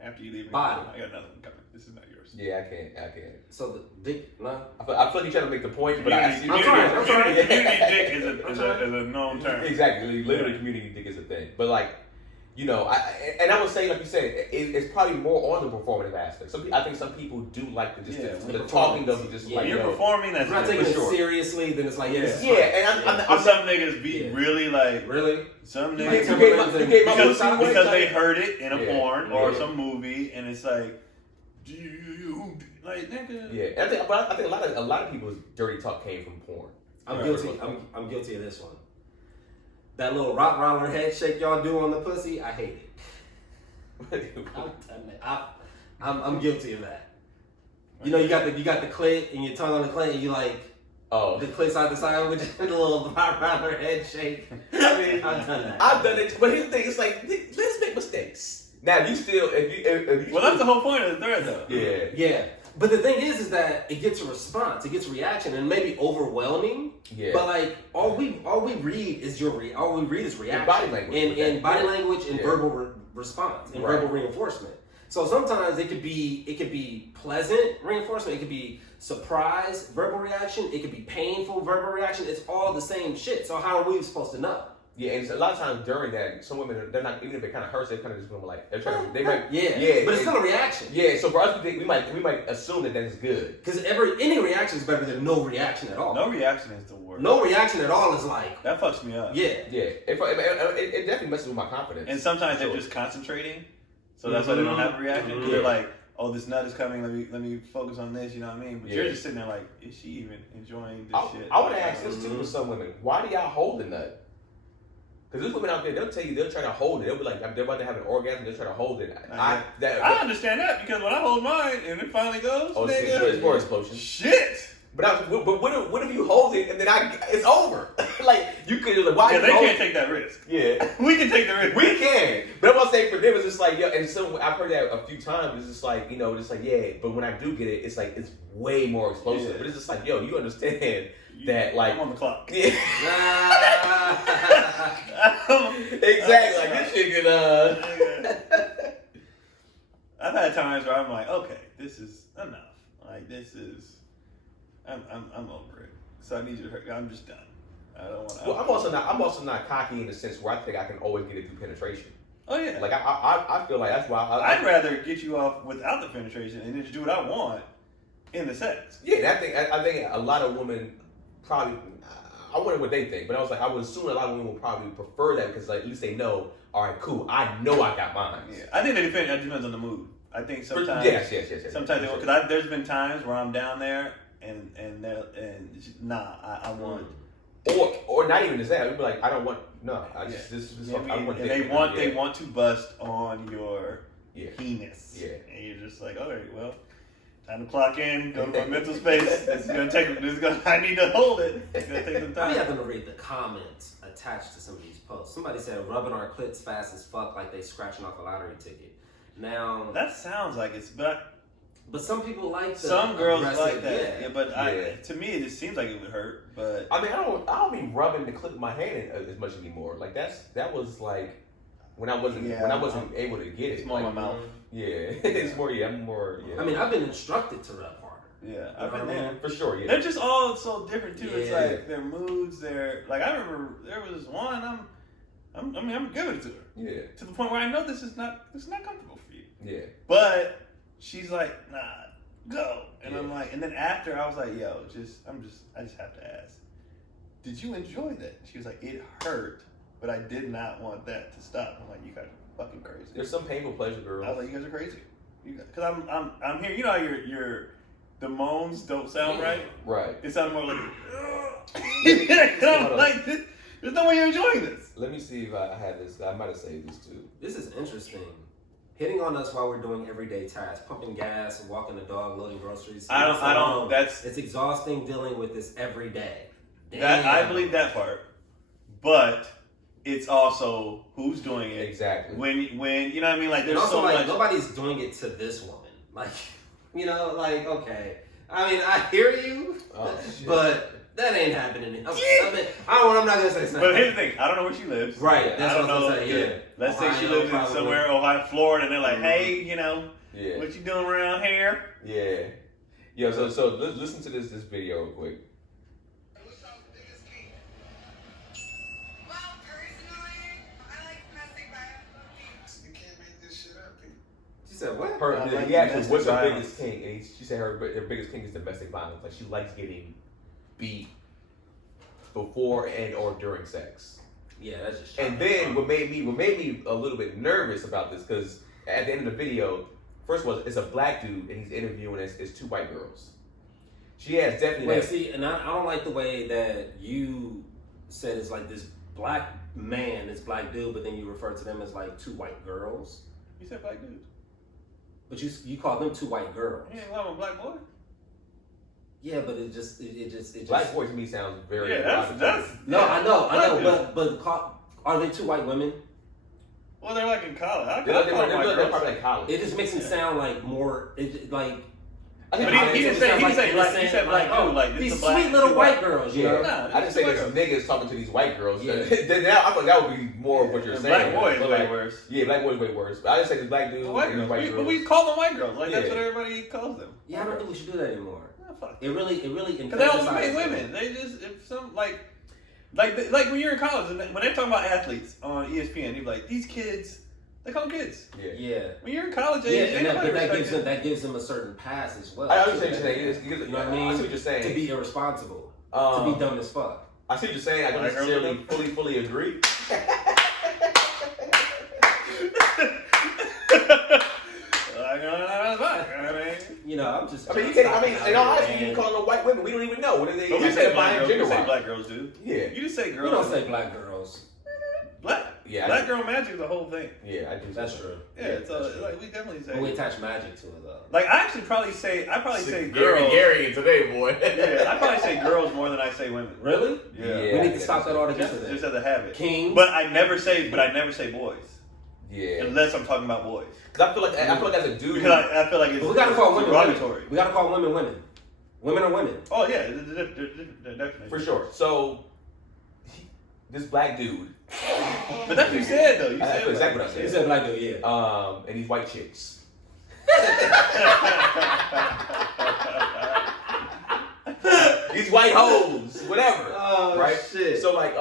After you leave, body. I got nothing coming. This is not yours. Yeah, I can't. So the dick, no. I feel like you're trying to make the point, but I'm sorry. Community dick is a known term. Exactly, literally, community dick is a thing. But like, you know, I would say, like you said, it's probably more on the performative aspect. I think some people do like the talking of just like you're performing. That's not taking it seriously. Then it's like but some niggas be really like some niggas because they heard it in a porn or some movie, and it's like. Like nigga. Yeah, I think a lot of people's dirty talk came from porn. I'm guilty. I'm guilty of this one. That little rock roller head shake y'all do on the pussy, I hate it. I'm guilty of that. You know, you got the clit and your tongue on the clit, and you like the clit side to side with a little rock roller head shake. I mean, I've done that. I've done it, but here's the thing: it's like let's make mistakes. Now, if you well, that's the whole point of the thread, though. Yeah. But the thing is that it gets a response, it gets a reaction, and maybe overwhelming. Yeah. But like all we read is reaction, body language, and body language and verbal response and verbal reinforcement. So sometimes it could be pleasant reinforcement, it could be surprise verbal reaction, it could be painful verbal reaction. It's all the same shit. So how are we supposed to know? Yeah, and so a lot of times during that, some women, they're not, even if it kind of hurts, they kind of just going like, they're trying to, they might, yeah, but it's still a reaction. Yeah, so for us, we might assume that is good. Because any reaction is better than no reaction at all. No reaction is the worst. No reaction at all is like that fucks me up. Yeah, it definitely messes with my confidence. And sometimes they're just concentrating, so that's why they don't have a reaction. Because they're like, oh, this nut is coming. Let me focus on this. You know what I mean? But you're just sitting there like, is she even enjoying this shit? I would ask this too with some women. Why do y'all hold the nut? Because there's women out there, they'll tell you they'll try to hold it. They'll be like, they're about to have an orgasm, they'll try to hold it. I understand that because when I hold mine and it finally goes, nigga, it's more explosion. Shit. But what if you hold it and then it's over? Like you could like why? Yeah, they can't take that risk. Yeah, we can take the risk. We can. But I'm gonna say for them, it's just like and so I've heard that a few times. It's just like just like but when I do get it, it's like it's way more explosive. But it's just like you understand. That like I'm on the clock. Yeah. Exactly. Like this shit could I've had times where I'm like, okay, this is enough. Like this is I'm over it. So I need you to hurt. I'm just done. I don't want to. Well, I'm also not cocky in the sense where I think I can always get it through penetration. Oh yeah. Like I feel like that's why I'd rather get you off without the penetration and then just do what I want in the sex. Yeah, I think a lot of women probably, I wonder what they think, but I would assume a lot of women will probably prefer that because like, at least they know, all right, cool, I know I got mine. Yeah, I think it depends on the mood. I think sometimes, yes. Sometimes because there's been times where I'm down there and I want, or not even just that. We'd be like, I don't want, no, I just this is something I want. And they want to bust on your penis. Yeah, and you're just like, all right, well. Time to clock in, go to my mental space. I need to hold it. It's gonna take some time. I'm having to read the comments attached to some of these posts. Somebody said rubbing our clits fast as fuck like they scratching off a lottery ticket. Now that sounds like it's but some people like the some girls like that. Yeah, but to me it just seems like it would hurt. But I mean I don't be rubbing the clip of my hand as much anymore. Like that was like when I wasn't able to get it. It's more like, my mouth. Yeah, it's more. Yeah, I'm more. Yeah. I mean, I've been instructed to rub harder. Yeah, I've been there for sure. Yeah, they're just all so different too. Yeah. It's like their moods. Like I remember there was one. I'm giving it to her. Yeah. To the point where I know this is not comfortable for you. Yeah. But she's like, nah, go. And I'm like, and then after I was like, yo, I just have to ask, did you enjoy that? She was like, it hurt, but I did not want that to stop. I'm like, you guys are fucking crazy. There's some painful pleasure, girl. I was like, you guys are crazy. Because I'm here. You know how the moans don't sound right. Right. It sounded more like. I'm like, there's no way you're enjoying this. Let me see if I had this. I might have saved this too. This is interesting. Hitting on us while we're doing everyday tasks, pumping gas, walking the dog, loading groceries. I don't. It's exhausting dealing with this every day. That I believe that part, but it's also who's doing it exactly. When you know what I mean? Like there's also so much. Nobody's doing it to this woman. Like okay. I mean, I hear you, but that ain't happening. I'm not gonna say something. But here's the thing: I don't know where she lives. Right. That's I don't what I'm know. saying. Yeah. Let's say she lives in somewhere, Ohio, Florida, and they're like, "Hey, what you doing around here?" Yeah. Yeah. So listen to this video real quick. She said what? What's her biggest kink? And she said her biggest kink is domestic violence. Like she likes getting beat before and or during sex. Yeah, that's just. And then what made me a little bit nervous about this because at the end of the video, first of all, it's a black dude and he's interviewing it's two white girls. She has definitely. See, and I don't like the way that you said it's like this black man, this black dude, but then you refer to them as like two white girls. You said black dudes. But you call them two white girls. You ain't love a black boy? Yeah, but it just black boy to me sounds very. Yeah, that's no, I know, but are they two white women? Well, they're like in college. They're probably like college. It just makes them sound like more like. But he didn't say black. He said black dude. Like these sweet little white girls. Yeah, I didn't say there's niggas talking to these white girls. Yeah. Then now I thought that would be more of what you're saying. Black boys way worse. Yeah, black boys way worse. But I didn't say the black dudes and white girls. But we call them white girls. Like that's what everybody calls them. Yeah, I don't think we should do that anymore. No, fuck. It really. Because they don't hate women. They just if some like. Like when you're in college, and when they're talking about athletes on ESPN, you're like, these kids, they call them kids. Yeah. When you're in college age, but that gives them a certain pass as well. I understand what you're saying. You know what I mean? I see what you're saying. To be irresponsible, to be dumb as fuck. I see what you're saying. I don't necessarily fully agree. You know, I'm just. I mean, you can't. I mean, in all honesty, you can call them white women. We don't even know what are they. But we say black girls. gender We say black girls do. Yeah. You just say girls. We don't say black girls. Black. Yeah. Black girl magic is the whole thing. Yeah, I do. That's true. Yeah, it's like we definitely say. But we attach magic to it though. Like I actually probably say girls. Gary today, boy. Yeah, I probably say girls more than I say women. Really? Yeah. We need to stop that altogether. Just as a habit. King. But I never say boys. Yeah. Unless I'm talking about boys. Because I feel like as a dude. Because I feel like it's we gotta call women derogatory. women. We gotta call women women. Women are women. Oh yeah, definitely. For sure. So this black dude. But that's what you said though. You That's said exactly what I said. You said black dude, yeah. And these white chicks. These white hoes, whatever. Oh, right? shit. So like,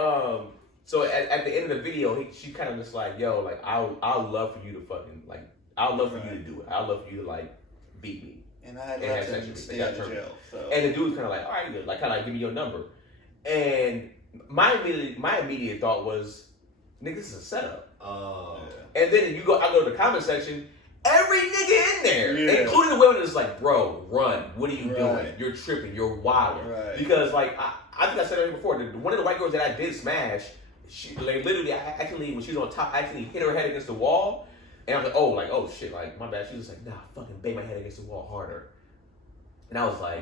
so at the end of the video, she kind of just like, yo, like I'll love for you to fucking like, I'll love for you to do it. I'll love for you to like beat me. And I have let sex them with stay me. out of jail. So. And the dude's kind of like, all right, good. Like kind of like give me your number. And my immediate thought was, nigga, this is a setup. Oh. Yeah. And then I go to the comment section. Every nigga in there, including the women, is like, bro, run. What are you doing? You're tripping. You're wild. Right. Because like I think I said it before. One of the white girls that I did smash, she like literally actually when she was on top, I actually hit her head against the wall. And I was like, oh shit, like my bad. She was like, nah, fucking bang my head against the wall harder. And I was like,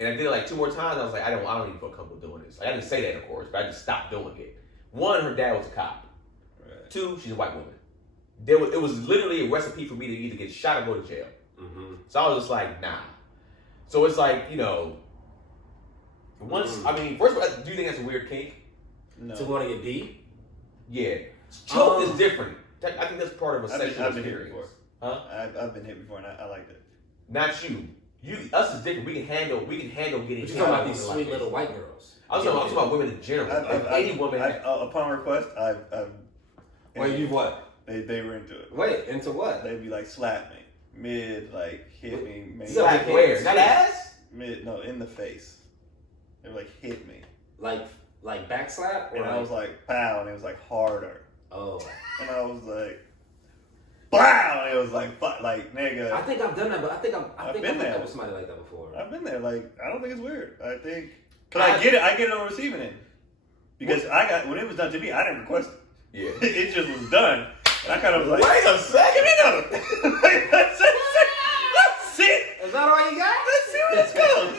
and I did it like 2 more times. I was like, I don't even feel comfortable doing this. Like I didn't say that, of course, but I just stopped doing it. 1, her dad was a cop. Right. 2, she's a white woman. It was literally a recipe for me to either get shot or go to jail. Mm-hmm. So I was just like, nah. So it's like, you know, once I mean, first of all, do you think that's a weird kink? No. To want to get beat? Yeah. Choke is different. I think that's part of a sexual experience. Huh? I've been hit before and I liked it. Not you. Us is different. We can handle getting. But you're talking about these sweet little white girls. I'm talking about women in general. Any woman. Upon request, I've. Wait, you what? They were into it. Wait, into what? They'd be like slap me, mid like hit me. Maybe. Slap where? Not ass? Mid, no, in the face. They were like hit me. Like back slap? And I was like pow, and it was like harder. Oh. And I was like, wow! And it was like nigga. I think I've done that, but I think I've been there with somebody like that before. I've been there. Like I don't think it's weird. I think because I get it on the receiving end. Because when it was done to me, I didn't request it. Yeah. It just was done. And I kind of was like, wait a second, give me another. That's it. Is that all you got? Let's see where this goes.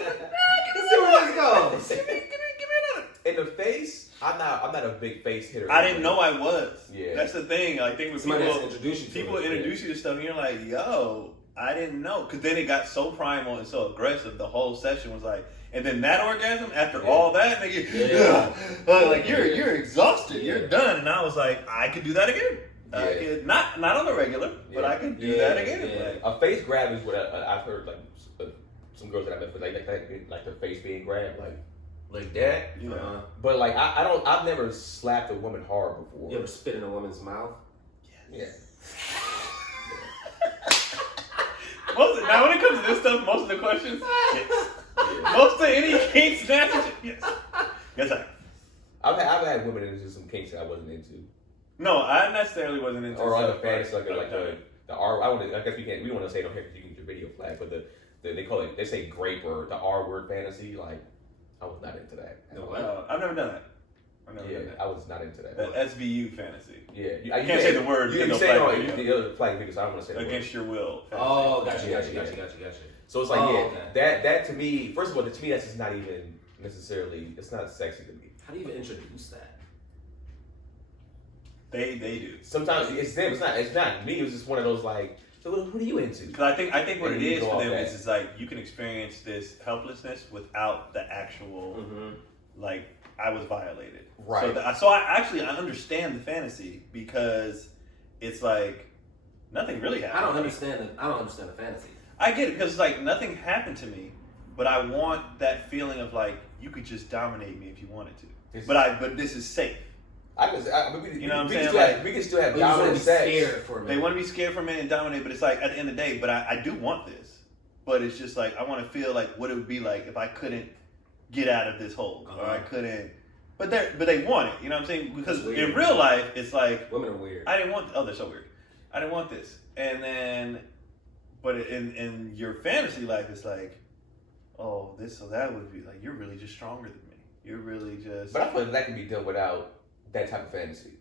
Let's see where this goes. Give me another. In the face, I'm not a big face hitter. I didn't know I was. Yeah. That's the thing. I think when people introduce you to stuff, and you're like, yo, I didn't know. Because then it got so primal and so aggressive. The whole session was like, and then that orgasm after all that, nigga, like you're exhausted, you're done. And I was like, I could do that again. Not on the regular, but I could do that again. Yeah. A face grab is what I've heard like some girls that I've met with like their face being grabbed like that. Yeah. But like I've never slapped a woman hard before. You ever spit in a woman's mouth? Yes. Yeah. Now when it comes to this stuff, most of the questions, yes. Yeah. Most of any kink snatches, yes. Yes, I. I've had women into some kinks that I wasn't into. No, I necessarily wasn't into. Or other fantasy like the R. I guess we don't want to say it on here because you can get your video flag, but they call it, they say grape or the R word fantasy. Like I was not into that. No, I've never done that. I was not into that. The SVU fantasy. Yeah, you can't say the word. You say it on the other flag video, so I don't want to say the against word. Your will. Fantasy. Oh, gotcha. So it's like that to me. First of all, to me that's just not even necessarily. It's not sexy to me. How do you even introduce that? They do. Sometimes it's them. It's not me. It was just one of those like. So what are you into? Because I think what it is for them is like you can experience this helplessness without the actual like I was violated. Right. So I understand the fantasy because it's like nothing really happened. I don't understand the fantasy. I get it because it's like nothing happened to me, but I want that feeling of like you could just dominate me if you wanted to. but this is safe. You know what I'm saying? We can still have dominant sex. They want to be scared for a minute and dominate, but it's like at the end of the day, but I do want this. But it's just like I want to feel like what it would be like if I couldn't get out of this hole, or I couldn't. But they want it, you know what I'm saying? Because in real life, it's like women are weird. I didn't want. Oh, they're so weird. I didn't want this, and then, but in your fantasy life, it's like, oh, this, so that would be like you're really just stronger than me. You're really just. But I feel like that can be done without that type of fantasy.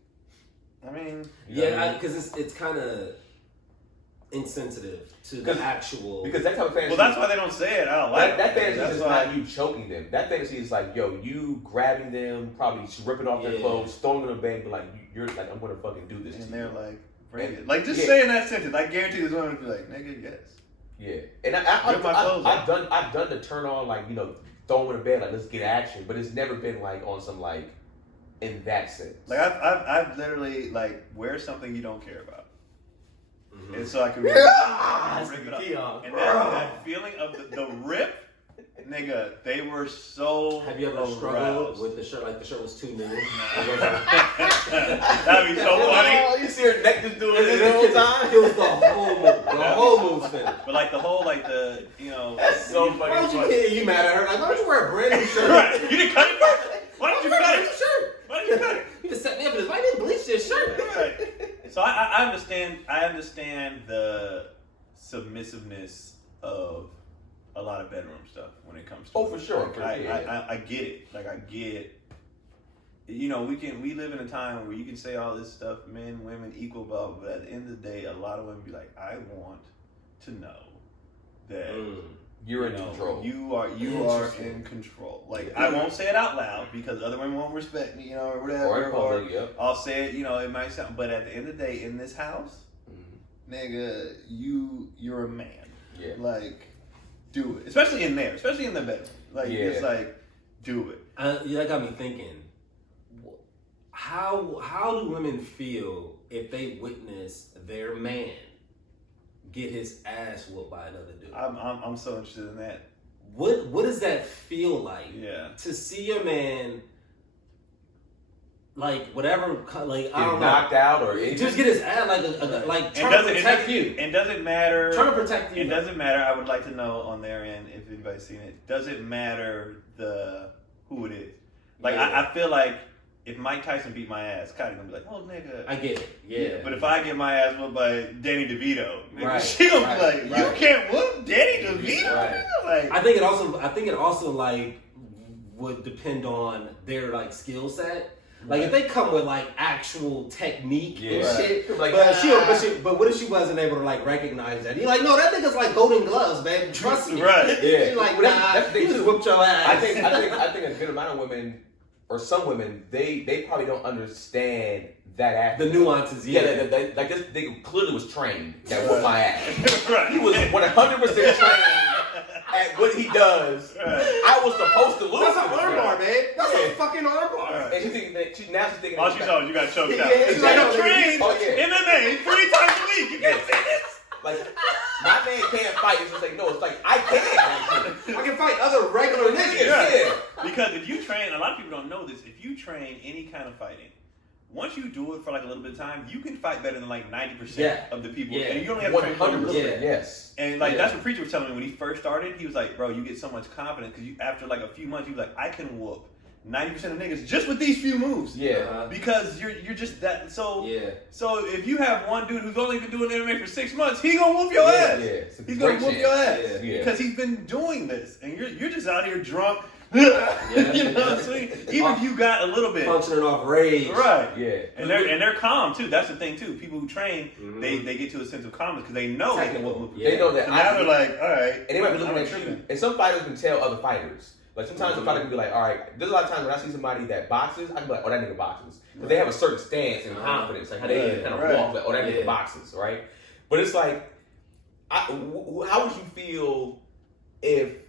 I mean, because it's kind of insensitive to the actual. Because that type of fantasy. Well, that's why they don't say it. I don't like that fantasy is not you choking them. That fantasy is like, yo, you grabbing them, probably ripping off their clothes, throwing them in the bed, but like you're like, I'm gonna fucking do this. And they're like, bring it. Like just saying that sentence, I guarantee this woman would be like, nigga, yes. Yeah, and I've done the turn on, like, you know, throw them in the bed, like let's get action, but it's never been like on some like in that sense. Like I've literally like wear something you don't care about. And so I can rip it up. And that feeling of the rip, nigga, they were so. Have you ever struggled with the shirt? Like the shirt was too new. That'd be so funny. Oh, you see her neck just doing it the whole time. It was the whole move. The whole move's finished. But like the whole, like the, you know. That's so funny. Why don't you mad at her? Like, why don't you wear a brand new shirt? Right. You didn't cut it first. Why didn't you cut it? Shirt. Why didn't you cut it? You just set me up for this. Why didn't bleach this shirt? Right. So I understand. I understand the submissiveness of a lot of bedroom stuff when it comes to. Oh, for sure. Like, I get it. Like I get. You know, we live in a time where you can say all this stuff, men, women, equal, blah, blah, but at the end of the day, a lot of women be like, I want to know that you're in control. You are in control. Like I won't say it out loud because other women won't respect me, you know, or whatever. Or in public, I'll say it, you know, it might sound, but at the end of the day, in this house, nigga, you're a man. Yeah. Like, do it, especially in there, especially in the bedroom. Like, it's like, do it. That got me thinking. How do women feel if they witness their man get his ass whooped by another dude? I'm so interested in that. What does that feel like? Yeah. To see your man, like whatever, like I don't know, knocked out or just get his ass like trying to protect you. And doesn't matter. Trying to protect you. It doesn't matter. I would like to know on their end if anybody's seen it. Does it matter who it is? Like I feel like. If Mike Tyson beat my ass, Kylie gonna be like, "Oh, nigga." I get it, yeah. But if I get my ass whooped by Danny DeVito, nigga, she gonna be like, "You can't whoop Danny DeVito." Right. Like, I think it also like would depend on their like skill set. Like if they come with like actual technique and shit, like, but what if she wasn't able to like recognize that? You're like, no, that nigga's like golden gloves, man. Trust me. Right? Yeah. She's like, nah, that's the thing. Just whooped your ass. I think a good amount of women. Or some women, they probably don't understand that aspect. The nuances, like this nigga clearly was trained that whooped my ass. Right. He was 100% trained at what he does. Right. I was supposed to lose. That's an armbar, man. That's a fucking armbar. Right. And she's thinking. All she saw was you got choked out. She's like, no, trained MMA 3 times a week. You can't say this. Like, my man can't fight. It's just like, no, it's like, I can. I can fight other regular niggas. Yeah. Because if you train, a lot of people don't know this, if you train any kind of fighting, once you do it for like a little bit of time, you can fight better than like 90% of the people. Yeah. And you only have to train for 100%. Yes. And like that's what Preacher was telling me when he first started. He was like, bro, you get so much confidence because after like a few months, he was like, I can whoop 90% of niggas just with these few moves. Yeah. Because you're just that. So yeah. So if you have one dude who's only been doing MMA for 6 months, he gonna whoop your ass. Yeah. He's gonna whoop your ass because he's been doing this, and you're just out here drunk. You know what I'm saying? Even if you got a little bit functioning off rage, right? Yeah, and they're calm too. That's the thing too. People who train, they get to a sense of calmness because they know they can whoop. They know that. So now they're like, all right, and they might be looking at you. And some fighters can tell other fighters. Like sometimes a fighter can be like, all right. There's a lot of times when I see somebody that boxes, I can be like, oh, that nigga boxes, because they have a certain stance and confidence, like how they kind of walk, like, oh, that nigga boxes, right? But it's like, how would you feel if?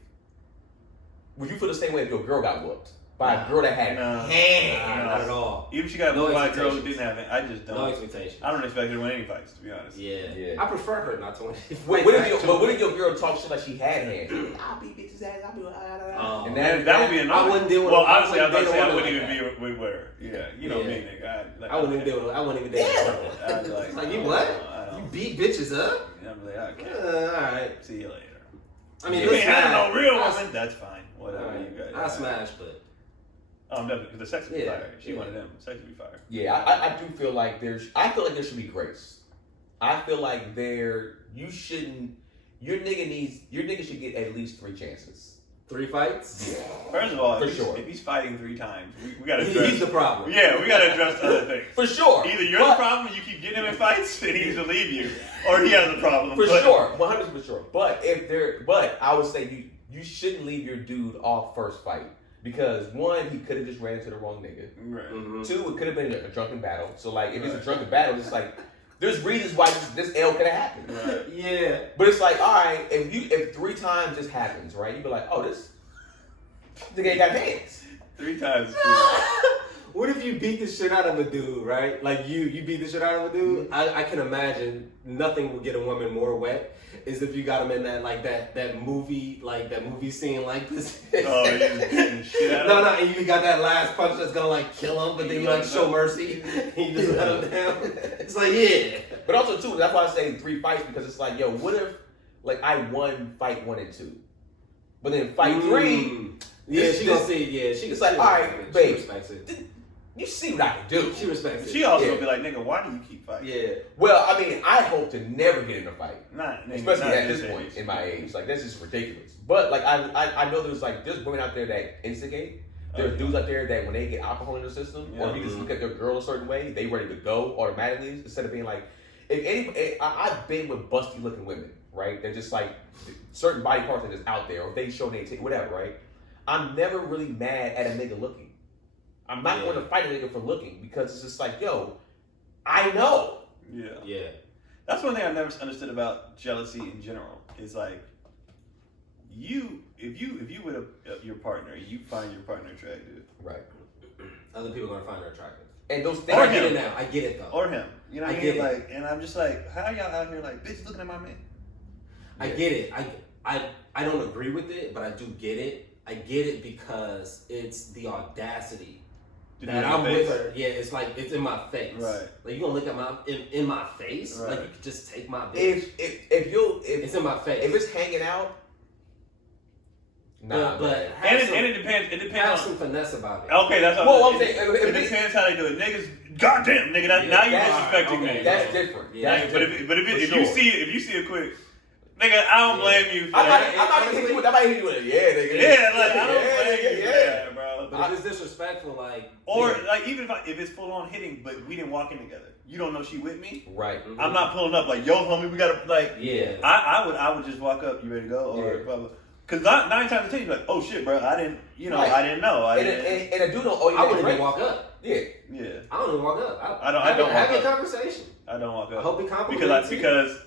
Would you feel the same way if your girl got whooped by a girl that had hands? Not at all. Even if she got whooped by a girl who didn't have it, I just don't. No expectations. I don't expect her to win any fights, to be honest. Yeah. I prefer her not to win. What if your girl talk shit like she had hands? I'll beat bitches' ass. I'll be. And that would be annoying. I wouldn't deal with. Well, honestly, I was about to say I would wouldn't even be with her. Yeah, you know me, nigga. I wouldn't even deal with. I wouldn't even deal with her. I'd be like, Like you what? You beat bitches up? Yeah, I'm like, okay. All right. See you later. I mean, I don't know, real woman. That's fine. Whatever right. you guys. I smash, but. Oh, no, the sex would be fire. She wanted them. Sex would be fire. Yeah, I do feel like I feel like there should be grace. I feel like you shouldn't. Your nigga should get at least 3 chances. 3 fights? Yeah. First of all, For if he's fighting 3 times, we gotta address. He's the problem. Yeah, we gotta address other things. For sure. Either you're the problem and you keep getting him in fights and he needs to leave you, or he has a problem. For sure, 100% sure. But I would say you shouldn't leave your dude off first fight. Because 1, he could have just ran into the wrong nigga. Right. Mm-hmm. 2, it could have been a drunken battle. So like, if it's a drunken battle, it's like there's reasons why this L could have happened. Right. Yeah. But it's like, all right, if 3 times this happens, right? You'd be like, oh, this nigga ain't got hands. 3 times. What if you beat the shit out of a dude, right? Like you beat the shit out of a dude. Mm-hmm. I can imagine nothing will get a woman more wet is if you got him in that movie scene like this. Oh, you just beating the shit out of No, him? and you got that last punch that's gonna like kill him, but then you like show mercy and you just let him down. It's like, yeah. But also too, that's why I say 3 fights, because it's like, yo, what if like I won fight 1 and 2, but then fight 3. Yeah, she gonna see. Yeah, she. It's like, all right, she babe. respects it. You see what I can do. She respects it. She also gonna be like, nigga, why do you keep fighting? Yeah. Well, I mean, I hope to never get in a fight. Especially not at this age. point in my age. Like, that's just ridiculous. But, like, I know there's women out there that instigate. There's dudes out there that when they get alcohol in their system, or if you just look at their girl a certain way, they ready to go automatically, instead of being like, I've been with busty looking women, right? They're just like, certain body parts are just out there, or if they show they take whatever, right? I'm never really mad at a nigga looking. I'm not going to fight a nigga for looking, because it's just like, yo, I know. Yeah. Yeah. That's one thing I've never understood about jealousy in general. Is like, if you with your partner, you find your partner attractive, Right. Other people are gonna find her attractive. And those I things. get it now. I get it though. or him. You know what I I mean? get it. Like, and I'm just like, how y'all out here like, bitch, looking at my man? I get it. I don't agree with it, but I do get it. I get it because it's the audacity that I'm with her. Yeah, it's like it's in my face. Right. Like you gonna look at in my face? Right. Like you could just take my bitch. If it's in my face. If it's hanging out, nah. but And it depends. It have depends some finesse about it. Okay, that's what Well, I'm saying. I'm saying, It depends how they do it. Niggas, goddamn, nigga, now you're disrespecting me. That's different. Yeah. That's But different. if For you sure. see a quick, nigga, I don't blame you for I that. might hit you with it. Yeah, nigga. Yeah, like I don't blame you for yeah. that, bro. But if it's disrespectful, like Or like even if it's full on hitting, but we didn't walk in together. You don't know she with me. Right. I'm not pulling up like, yo, homie, we gotta like. yeah. I would just walk up. You ready to go? Or blah blah. Because 9 times out of 10, you're like, oh shit, bro, I didn't know. And a dude don't owe you I that wouldn't even credit. walk up. Yeah. Yeah. I don't even walk up. I don't have walk a up. conversation. I don't walk up. I hope he compliments because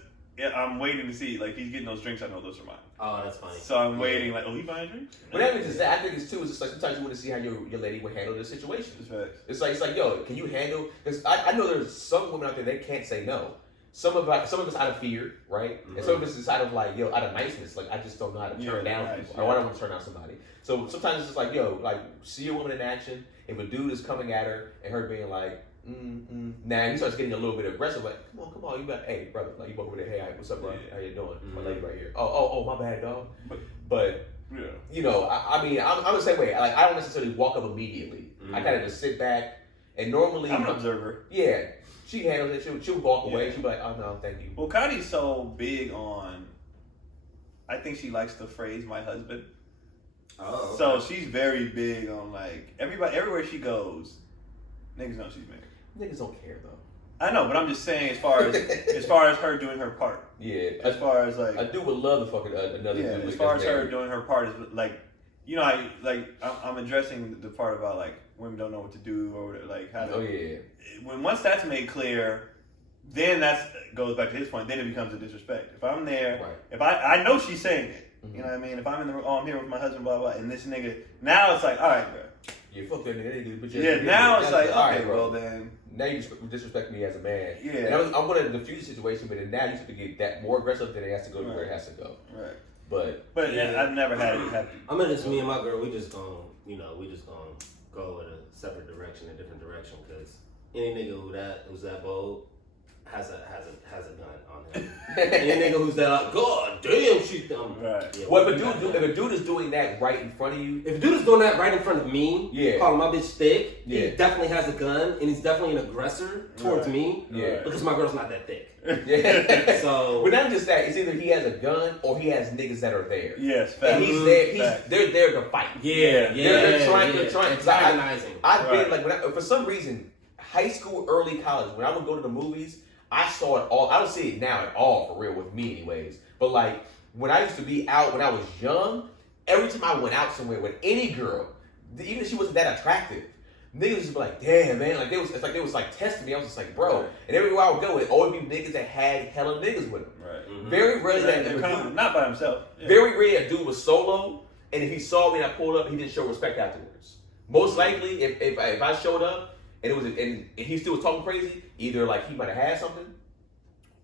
I'm waiting to see, like, he's getting those drinks. I know those are mine. Oh, that's funny. So I'm waiting, like, oh, he buying drinks? But that means is that I think it's too. It's just like sometimes you want to see how your lady would handle this situation. It's facts. It's like yo, can you handle? Because I know there's some women out there that can't say no. Some of us out of fear, right? And some of us is out of like, yo, out of niceness. Like I just don't know how to turn down people, or I don't want to turn down somebody. So sometimes it's just like, yo, like see a woman in action. If a dude is coming at her and her being like, now he starts getting a little bit aggressive. Like, come on, you got, hey, brother, like you walk over there, hey, what's up, bro? How you doing? My lady right here. Oh, my bad, dog. But Yeah. you know, I mean, I'm the same way. Like I don't necessarily walk up immediately. I kind of just sit back, and normally I'm an observer. Yeah. She handles it. She'll walk away. Yeah. She'll be like, "Oh no, thank you." Well, Connie's so big on. I think she likes the phrase "my husband." Oh. So she's very big on like everywhere she goes, niggas know she's married. Niggas don't care though. I know, but I'm just saying as far as her doing her part. Yeah. As far as like a dude would love to fuck another yeah. dude. As far as her doing her part is like, you know, I'm addressing the part about like women don't know what to do or like how to. Oh yeah. Once that's made clear, then that goes back to his point. Then it becomes a disrespect. If I'm there, Right. if I know she's saying it, you know what I mean. If I'm in the room, I'm here with my husband, blah blah, and this nigga, now it's like, all right, bro. Yeah, fuck that nigga. But Yeah, now it's like, all right, okay, bro. well then. Now you disrespect me as a man. Yeah. And I'm going to diffuse the situation, but then now you have to get that more aggressive than it has to go to where it has to go. Right. But yeah, I've never had it happen. I mean, it's me and my girl. We just gonna go in a separate direction, a different direction, because any nigga who's that bold has a gun on him. Any nigga who's that like, God damn, shoot them. Right. Yeah, well, if a dude is doing that right in front of you, if a dude is doing that right in front of me, calling my bitch thick, he definitely has a gun, and he's definitely an aggressor towards me. Yeah. Because my girl's not that thick. Yeah. So, but not just that, it's either he has a gun or he has niggas that are there. Yes, facts. And he's there. They're there to fight. They're trying. Antagonizing. I've been like for some reason, high school, early college, when I would go to the movies, I saw it all. I don't see it now at all, for real, with me anyways. But like, when I used to be out when I was young, every time I went out somewhere with any girl, even if she wasn't that attractive, niggas would be like, damn, man. Like, they was testing me. I was just like, bro. And everywhere I would go, it always be niggas that had hella niggas with them. Right. Mm-hmm. Very rarely that dude, not by himself. Yeah. Very rarely a dude was solo, and if he saw me and I pulled up, he didn't show respect afterwards. Most likely, if I showed up, and he still was talking crazy, either like he might have had something,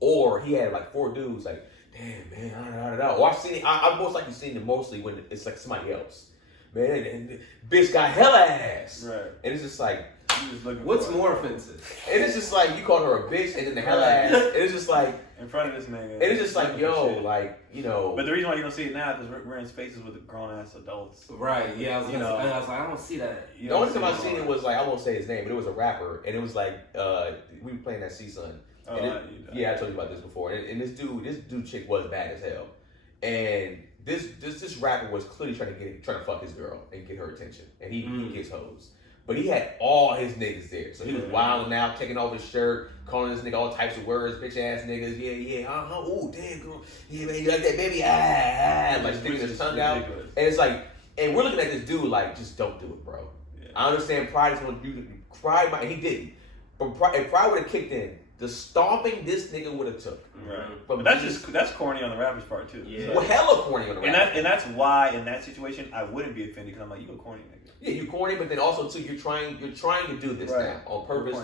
or he had like 4 dudes like, damn man, or I've most likely seen it mostly when it's like somebody else. Man, and bitch got hella ass. Right. And it's just like, what's more offensive? And it's just like, you called her a bitch and then the hella ass. And it's just like, in front of this nigga. And it's just like, yo, like, you know. But the reason why you don't see it now is because we're in spaces with grown ass adults. Right. Yeah. I was like, I don't see that. The only time I've seen it was like, I won't say his name, but it was a rapper, and it was like, we were playing that CSUN. I told you about this before. And this dude chick was bad as hell, and this rapper was clearly trying to fuck his girl and get her attention, and he gets hoes. But he had all his niggas there. So he was wilding out, taking off his shirt, calling this nigga all types of words, bitch ass niggas, ooh, damn girl, yeah man, you like that baby, like sticking his tongue out. And it's like, and we're looking at this dude like, just don't do it, bro. Yeah. I understand pride is what you pride, and he didn't. But if pride would have kicked in, the stomping this nigga would have took. Right. But that's corny on the rapper's part too. Yeah. Well, hella corny on the rapper. And that's why in that situation I wouldn't be offended, because I'm like, you a corny nigga. Yeah, you corny, but then also too, you're trying to do this now on purpose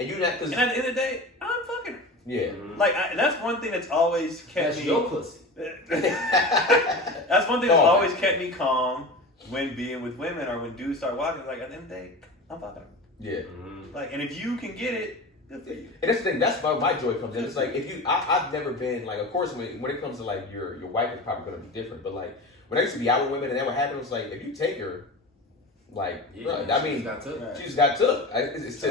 and you not because. And at the end of the day, I'm fucking. Yeah. Mm-hmm. Like that's one thing that's always kept me. Your pussy. That's one thing that's always kept me calm when being with women or when dudes start walking. Like at the end of the day, I'm fucking. Yeah. Mm-hmm. Like, and if you can get it. And that's the thing. That's where my joy comes in. It's like I've never been like. Of course, when it comes to like your wife is probably going to be different. But like when I used to be out with women and that would happen, it was like if you take her, like I mean, she just got took. It's to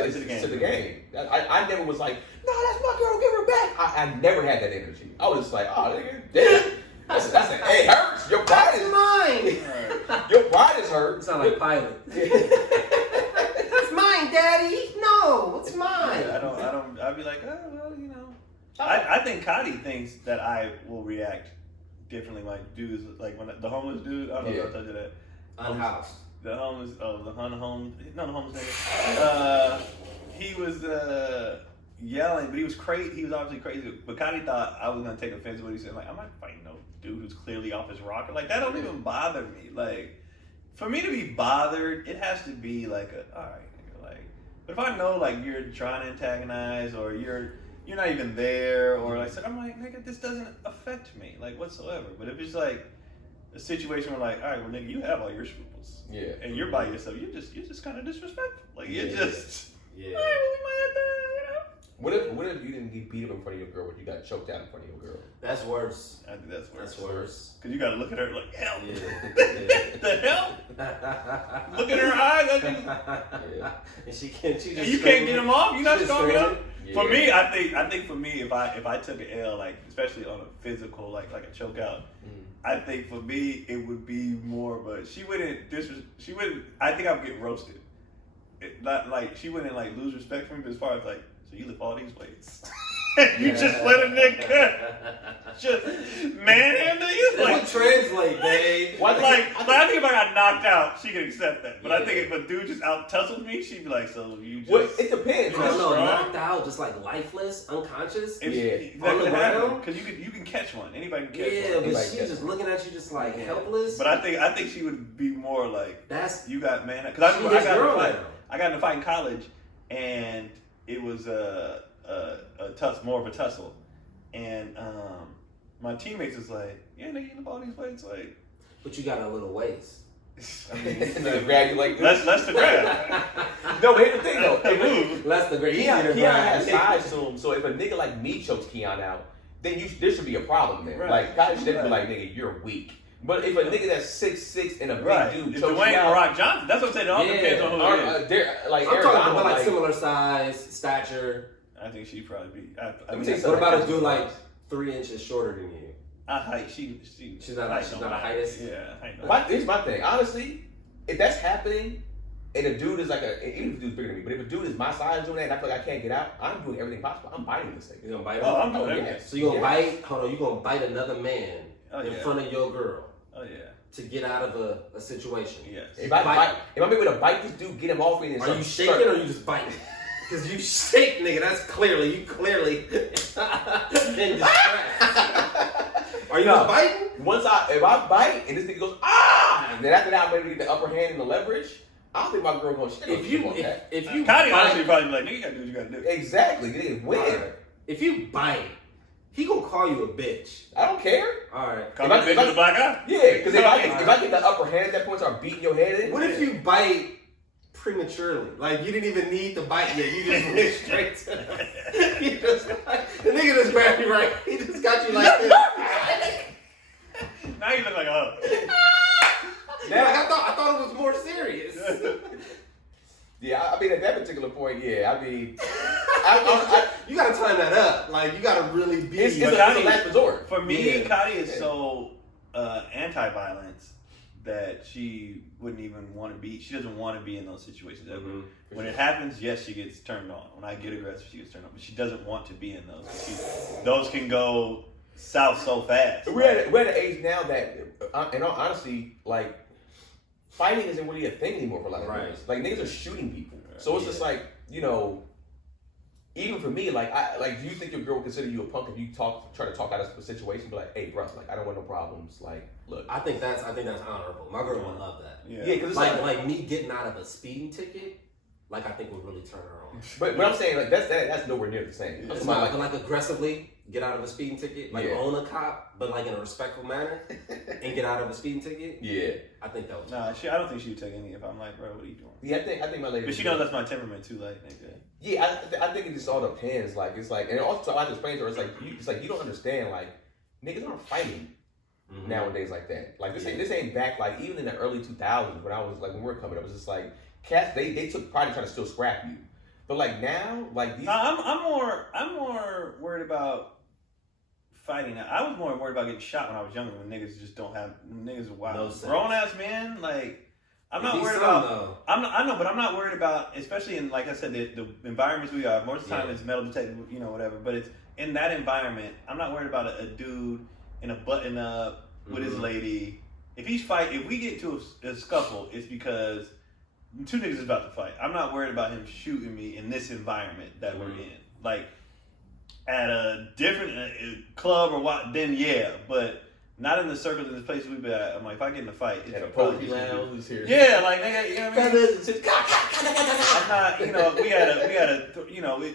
the game. I never was like, no, that's my girl, give her back. I never had that energy. I was just like, oh, nigga, damn. That's it hurts. Your pride is mine. Your pride is hurt. You sound like Pilot. That's mine, Daddy. No, it's mine. Yeah, I'd be like, oh, well, you know. I think Cotty thinks that I will react differently, like dudes, like when the homeless dude. I don't know if I told you that. Unhoused. The homeless nigga. He was yelling, but he was crazy. He was obviously crazy. But Cotty thought I was gonna take offense to what he said. Like, I'm not fighting no dude who's clearly off his rocker. Like, that don't even bother me. Like, for me to be bothered, it has to be like all right, nigga. Like, but if I know like you're trying to antagonize or you're not even there or like, so I'm like, nigga, this doesn't affect me like whatsoever. But if it's like a situation where like, all right, well, nigga, you have all your scruples, and you're by yourself, you're just kind of disrespectful. Like, you're just, all right, well, we might have to, you know. What if you didn't get beat up in front of your girl, but you got choked out in front of your girl? That's worse. I think that's worse. That's worse. Cause you gotta look at her like, hell. Yeah. The hell? Look at her eyes. And she just. And you can't get them off. You're not strong enough. Yeah. For me, I think for me, if I took an L, like especially on a physical, like a choke out, I think for me it would be more of a she wouldn't. I think I would get roasted. Not like she wouldn't like lose respect for me, but as far as like, so you lift all these weights. You just let a nigga just manhandle you. It would translate, babe. I think if I got knocked out, she could accept that. But I think if a dude just out tussled me, she'd be like, "So you just." Well, it depends. No, knocked out, just like lifeless, unconscious. That could happen because you can catch one. Anybody can catch one. Yeah, but she's just looking at you, just like helpless. But I think she would be more like, that's you got man. Because I got in a fight in college, and it was more of a tussle, and my teammates is like, yeah, nigga, eat up all these plates, like. But you got a little waist. I mean, Nigga grab you like this. less the grab. No, but here's the thing though. If Less the great. Keon has size to him, so if a nigga like me chokes Keon out, then there should be a problem there. Right. Like, guys should be like, nigga, you're weak. But if a nigga that's 6'6" and a big dude if chokes Dwayne you and out, Rock Johnson, that's what I'm saying. It all depends on who it is. Like, I'm talking about like like similar size, stature. I think she'd probably be. Let me tell you What something. about a dude like 3 inches shorter than you? Height. She's not a heightist? Yeah. Here's my thing. Honestly, if that's happening, and a dude is like even if a dude's bigger than me, but if a dude is my size doing that and I feel like I can't get out, I'm doing everything possible. I'm biting this thing. You gonna bite him? Oh, I'm doing everything. So you gonna bite? Hold on, you gonna bite another man in yeah. front of your girl Oh yeah. to get out of a situation? Yes. If I'm able to bite this dude, get him off me, Are you shaking or you just biting? Because you shake, nigga. That's clearly in distress. Are you just biting? If I bite and this nigga goes and then after that I'm able to get the upper hand and the leverage, I don't think my girl gonna shit on that. If you Cotty honestly probably be like, nigga, you gotta do what you gotta do. Exactly, nigga, win. If you bite, he gonna call you a bitch. I don't care. All right. Call me a bitch with a black eye. Yeah, because if I get the upper hand at that point, start beating your head in. What if you bite prematurely? Like you didn't even need to bite yet. You just went straight to the nigga just grabbed you right. He just got you like this. Now you look like a Now, like, I thought it was more serious. Yeah, I mean at that particular point, yeah. I mean, you gotta time that up. Like you gotta really be. It's a last resort. For me, Cotty is so anti-violence that she wouldn't even want to be. She doesn't want to be in those situations ever. Mm-hmm. When it happens, yes, she gets turned on. When I get aggressive, she gets turned on. But she doesn't want to be in those. Those can go south so fast. We're at an age now that, in all honesty, like fighting isn't really a thing anymore for a lot of niggas. Like niggas are shooting people, so it's just like even for me, like do you think your girl would consider you a punk if you try to talk out of a situation, be like, hey, bro, like I don't want no problems, like look. I think that's honorable. My girl would love that. Yeah, because it's like me getting out of a speeding ticket. Like I think would really turn her on. But I'm saying like that's nowhere near the same. It's not like aggressively get out of a speeding ticket, like own a cop, but like in a respectful manner, and get out of a speeding ticket. Yeah, I think that was. Nah, I don't think she would take any. If I'm like, bro, what are you doing? Yeah, I think my lady. But she knows that's my temperament too, like nigga. Yeah, I think it just all depends. Like it's like, and also I have to explain to her, it's like you don't understand. Like niggas aren't fighting nowadays like that. Like this ain't back. Like even in the early 2000s when I was like when we were coming up, it was just like cats. They took pride in trying to still scrap you. But like now, like these. I'm more worried about fighting. I was more worried about getting shot when I was younger. When niggas just don't have niggas are wild. No grown ass men, like I'm not worried about. I know, but I'm not worried about, especially in like I said, the environments we are. Most of the time it's metal detected, whatever. But it's in that environment. I'm not worried about a dude in a button up with his lady. If we get to a scuffle, it's because two niggas is about to fight. I'm not worried about him shooting me in this environment that we're in. Like, at a different club or what, then yeah, but not in the circles in the places we've been at. I'm like, if I get in a fight, it's at a poker lounge here. Yeah, like, nigga, you know what I mean? I'm not, we had a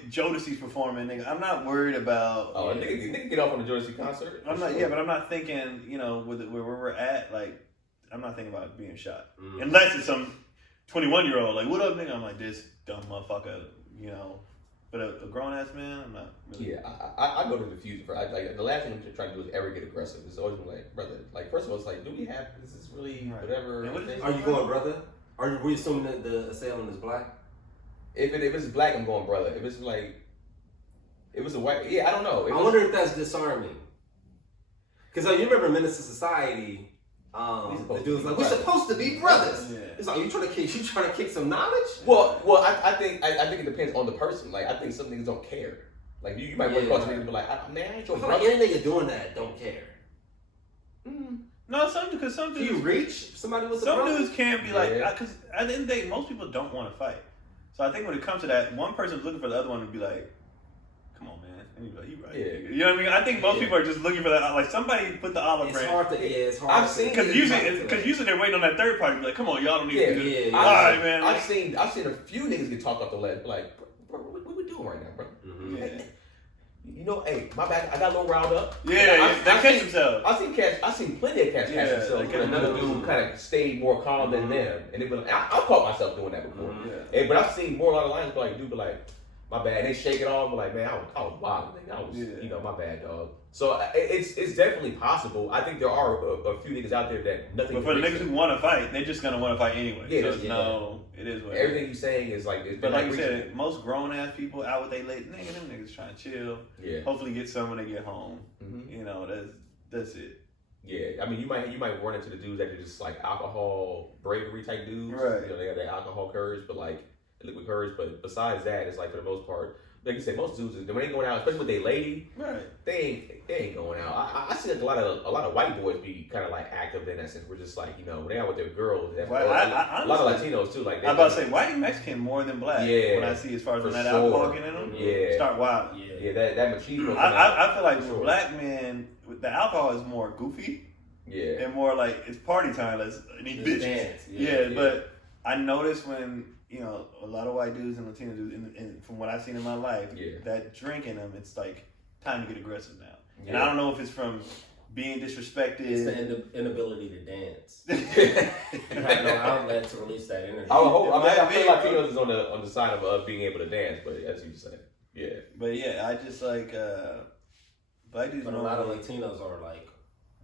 Jodeci's performing, nigga. I'm not worried about. Oh, nigga get off on the Jodeci concert. I'm not, but I'm not thinking, where we're at, like, I'm not thinking about being shot. Unless it's some 21-year-old, like, what up, nigga? I'm like, this dumb motherfucker, But a grown ass man, I'm not really. Yeah, I go to the future. Like the last thing I'm trying to do is ever get aggressive. It's always been like, brother. Like first of all, it's like, do we have? Is this really whatever? Are you going, brother? Are we assuming that the assailant is black? If it's black, I'm going, brother. If it's like, if it's a white, I don't know. I wonder if that's disarming. Because you remember Menace to Society. The dude was like, we're supposed to be brothers. Yeah. It's like, you trying to kick some knowledge? Well, I think it depends on the person. Like, I think some niggas don't care. Like, you might run across niggas and be like, man, I ain't your brother. Any nigga doing that don't care. No, because some dudes. Do you reach somebody with some dudes can be like, because at the end of the day, most people don't want to fight. So I think when it comes to that, one person's looking for the other one to be like, come on, man. And you'd be like, you right. Yeah. You know what I mean? I think most people are just looking for that. Like, somebody put the olive branch. It's hard. I've seen because usually they're waiting on that third party. Be like, come on, y'all don't need to do this. All right, man. I've seen a few niggas get talked off the ledge. Like, bro, what we doing right now, bro? Yeah. You know, hey, my bad. I got a little riled up. Yeah, they catch themselves. I seen plenty of cats catch themselves. Another dude kind of stayed more calm than them, and they be like, I caught myself doing that before. But I've seen more along the lines like, dude, be like, my bad. They shake it off, but like, man, I was wild. I was, you know, my bad, dog. So it's definitely possible. I think there are a few niggas out there that nothing. But for the niggas who want to fight, they're just gonna want to fight anyway. Yeah, so it is what everything you're saying is like. But like you said, most grown ass people out with they late nigga, them niggas trying to chill. Yeah. Hopefully get some when they get home. Mm-hmm. You know, that's it. Yeah, I mean, you might run into the dudes that are just like alcohol bravery type dudes. Right. You know, they got that alcohol courage, but like liquid courage. But besides that, it's like for the most part. Like you said, most dudes when they going out, especially with their lady, right? They ain't going out. I see like a lot of white boys be kind of like active in that sense. We're just like, you know, when they out with their girls. A lot of Latinos too. Like I'm about to say, white and Mexican more than black. Yeah, when I see as far as when that alcohol getting in them, start wild. Yeah, that machismo. I feel like with black men, the alcohol is more goofy. Yeah, and more like it's party time. Let's need bitches. Dance. Yeah, but I noticed when. You know, a lot of white dudes and Latino dudes, and from what I've seen in my life, that drink in them, it's like time to get aggressive now. Yeah. And I don't know if it's from being disrespected. It's the inability to dance. You have no outlet to release that energy. I feel like Latinos is on the side of being able to dance, but as you said, yeah. But yeah, I just like black dudes. But a lot of Latinos are like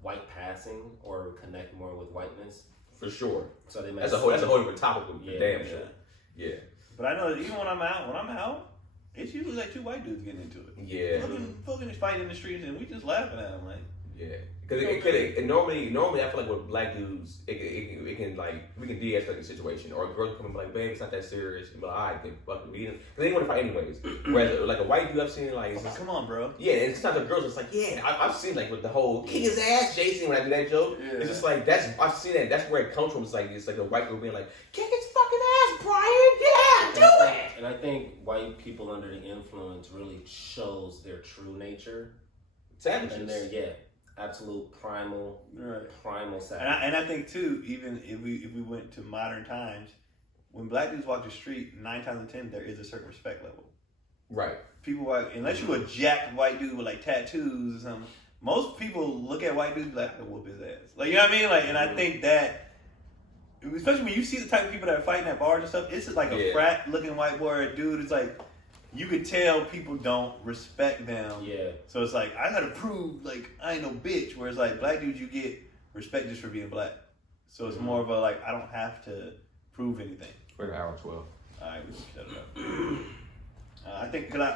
white passing or connect more with whiteness. For sure. So they that's a whole different topic. Damn sure. Yeah. But I know that even when I'm out, it's usually like two white dudes getting into it. Yeah. Fucking fighting in the streets and we just laughing at them like. Yeah. Because normally I feel like with black dudes, it can like, we can de-escalate the situation. Or a girl can come and be like, babe, it's not that serious. And be like, alright, then fucking beat him. Because they want to fight anyways. Whereas like a white dude I've seen like, it's like, come on, bro. Yeah, and it's not the girls, it's like, yeah, I've seen like with the whole kick his ass Jason when I do that joke. Yeah. It's just like, I've seen that. That's where it comes from. It's like a white girl being like, kick his fucking ass, Brian. Yeah, do it. And I think white people under the influence really shows their true nature. Savages. And they're, absolute primal savage. And I think too, even if we went to modern times, when black dudes walk the street, 9 times out of 10 there is a certain respect level. Right. People unless you a jacked white dude with like tattoos or something, most people look at white dudes like I can whoop his ass. Like, you know what I mean? Like, and I think that, especially when you see the type of people that are fighting at bars and stuff, it's just like a frat looking white boy or a dude. It's like, you could tell people don't respect them. Yeah. So it's like, I gotta prove, like, I ain't no bitch. Whereas, like, black dudes, you get respect just for being black. So it's more of a, like, I don't have to prove anything. We're at hour 12. All right, we can shut it up. I think, because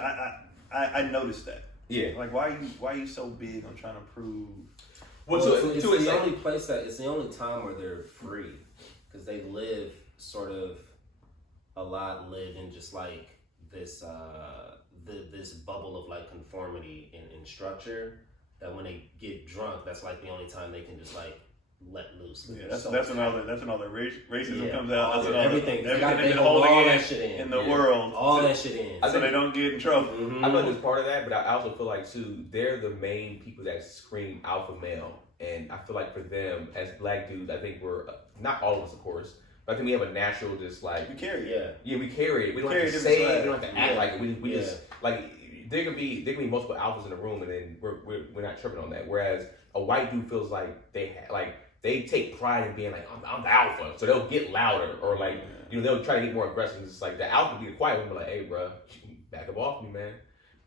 I noticed that. Yeah. Like, why are you so big on trying to prove? Well, it's the only place it's the only time where they're free. Because they live in just, like, this bubble of like conformity in structure that when they get drunk, that's like the only time they can just like let loose. Yeah, that's another racism comes out. That's everything they hold all that shit in the world. All that shit in. So they don't get in trouble. Mm-hmm. I know there's part of that, but I also feel like too, they're the main people that scream alpha male. And I feel like for them as black dudes, I think we're not all of us of course. I think we have a natural just like... We carry it. Yeah, we carry it. We don't have to say it. We don't have to act like it. We just... Like, there can be multiple alphas in the room and then we're not tripping on that. Whereas a white dude feels like they take pride in being like, I'm the alpha. So they'll get louder or like, you know, they'll try to get more aggressive. It's like the alpha be the quiet one, be like, hey, bro, back up off me, man.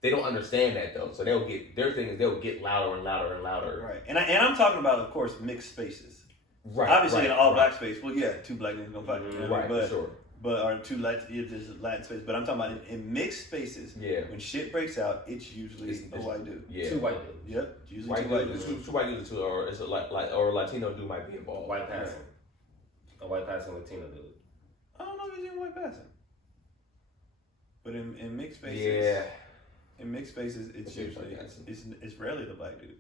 They don't understand that though. So their thing is they'll get louder and louder and louder. Right. And I'm talking about, of course, mixed spaces. Right. Obviously, in an all black space, well, yeah, 2 black niggas gonna fight. You know right. But, sure. But or 2 Latin space. But I'm talking about in mixed spaces. Yeah. When shit breaks out, it's usually a white dude. Yeah. 2 white dudes. Yep. Usually white 2 white dudes. 2 white dudes or it's or a Latino dude might be involved. White passing. A white passing Latino dude. I don't know if he's in white passing. But in mixed spaces. Yeah. In mixed spaces, it's usually it's rarely the black dude,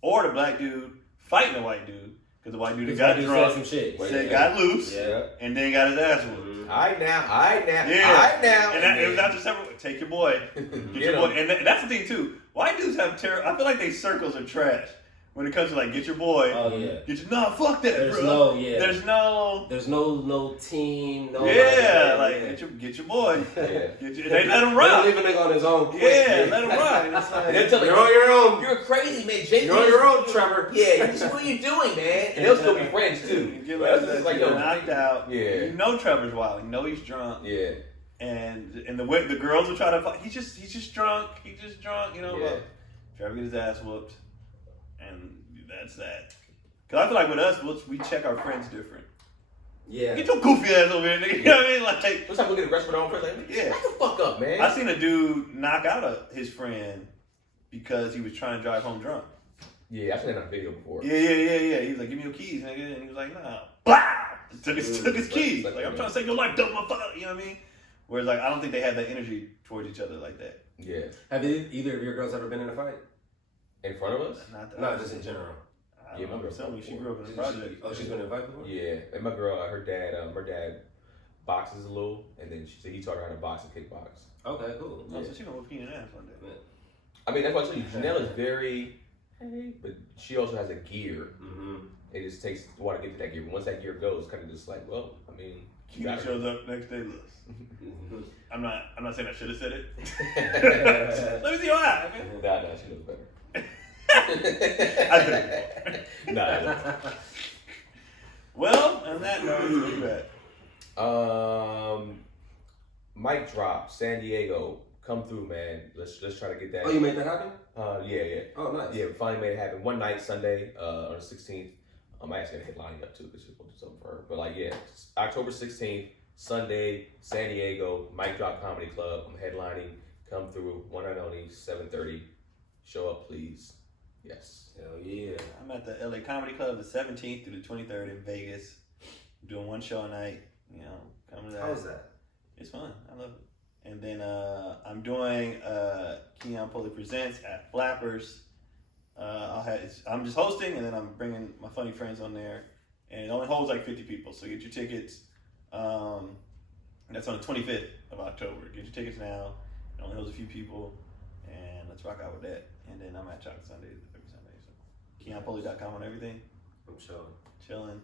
or the black dude fighting the white dude. Because the white dude got drunk, some shit. Got loose, and then got his ass whooped. All right now. And it was after several. Take your boy, get your boy, and that's the thing too. White dudes have terror. I feel like they circles are trash. when it comes to like get your boy. Oh yeah. Get your fuck that, There's bro. There's no team. No. Get your boy. Yeah. They let him rock. They leave a nigga on his own. Quick. Yeah, let him rock. And it's like, And they'll tell You're on your own. You're crazy, man. Jake, You're on your own, Trevor. Yeah, what are you doing, man? And they'll still be friends too. Get Like, yo, knocked out. Yeah. You know Trevor's wild. You know he's drunk. Yeah. And the girls will try to fight. He's just drunk. He's just drunk. You know. Yeah. But Trevor get his ass whooped, and that's that. Cause I feel like with us, we check our friends different. Yeah. Get your goofy ass over here, nigga. You know what I mean? Like, What's up? We get arrested with our own friends. Like, yeah. shut the fuck up, man. I seen a dude knock out his friend because he was trying to drive home drunk. Yeah, I've seen that on video before. Yeah. He was like, "Give me your keys, nigga," and he was like, "Nah." Blah! Took his keys. Like, I'm trying to save your life, dumb motherfucker. You know what I mean? Whereas, like, I don't think they had that energy towards each other like that. Yeah. Have either of your girls ever been in a fight? In front of us? No, just in general. Yeah, my girl. She grew up in the project. She's been in a fight before? Yeah, and my girl, her dad boxes a little, and then he taught her how to box and kickbox. Okay, cool. Oh, so she gonna whip Keenan ass one day. I mean, that's what I tell you. Janelle is very, but she also has a gear. Mm-hmm. It just takes a while to get to that gear. But once that gear goes, kind of just like, well, I mean, Keenan shows up next day. Looks. I'm not saying I should have said it. Let me see your eye, man. Nah, she knows better. I said it before. Nah. Well, on that note, where you at? Mic drop, San Diego. Come through, man. Let's try to get that. Oh, you made that happen? Yeah. Oh, nice. Yeah, we finally made it happen. One night, Sunday, on the 16th. I actually got a headline up too, because she's going to do something for her. But like, yeah, October 16th, Sunday, San Diego, Mic Drop Comedy Club. I'm headlining. Come through, one night only, 7:30. Show up, please. Yes. Hell yeah. I'm at the LA Comedy Club the 17th through the 23rd in Vegas. I'm doing one show a night. You know, come to that. How was that? It's fun. I love it. And then I'm doing Keon Pulley Presents at Flappers. I'm just hosting, and then I'm bringing my funny friends on there. And it only holds like 50 people, so get your tickets. That's on the 25th of October. Get your tickets now. It only holds a few people, and let's rock out with that. And then I'm at Chocolate Sundays every Sunday. So KeonPulley.com on everything. I'm sure. Chilling.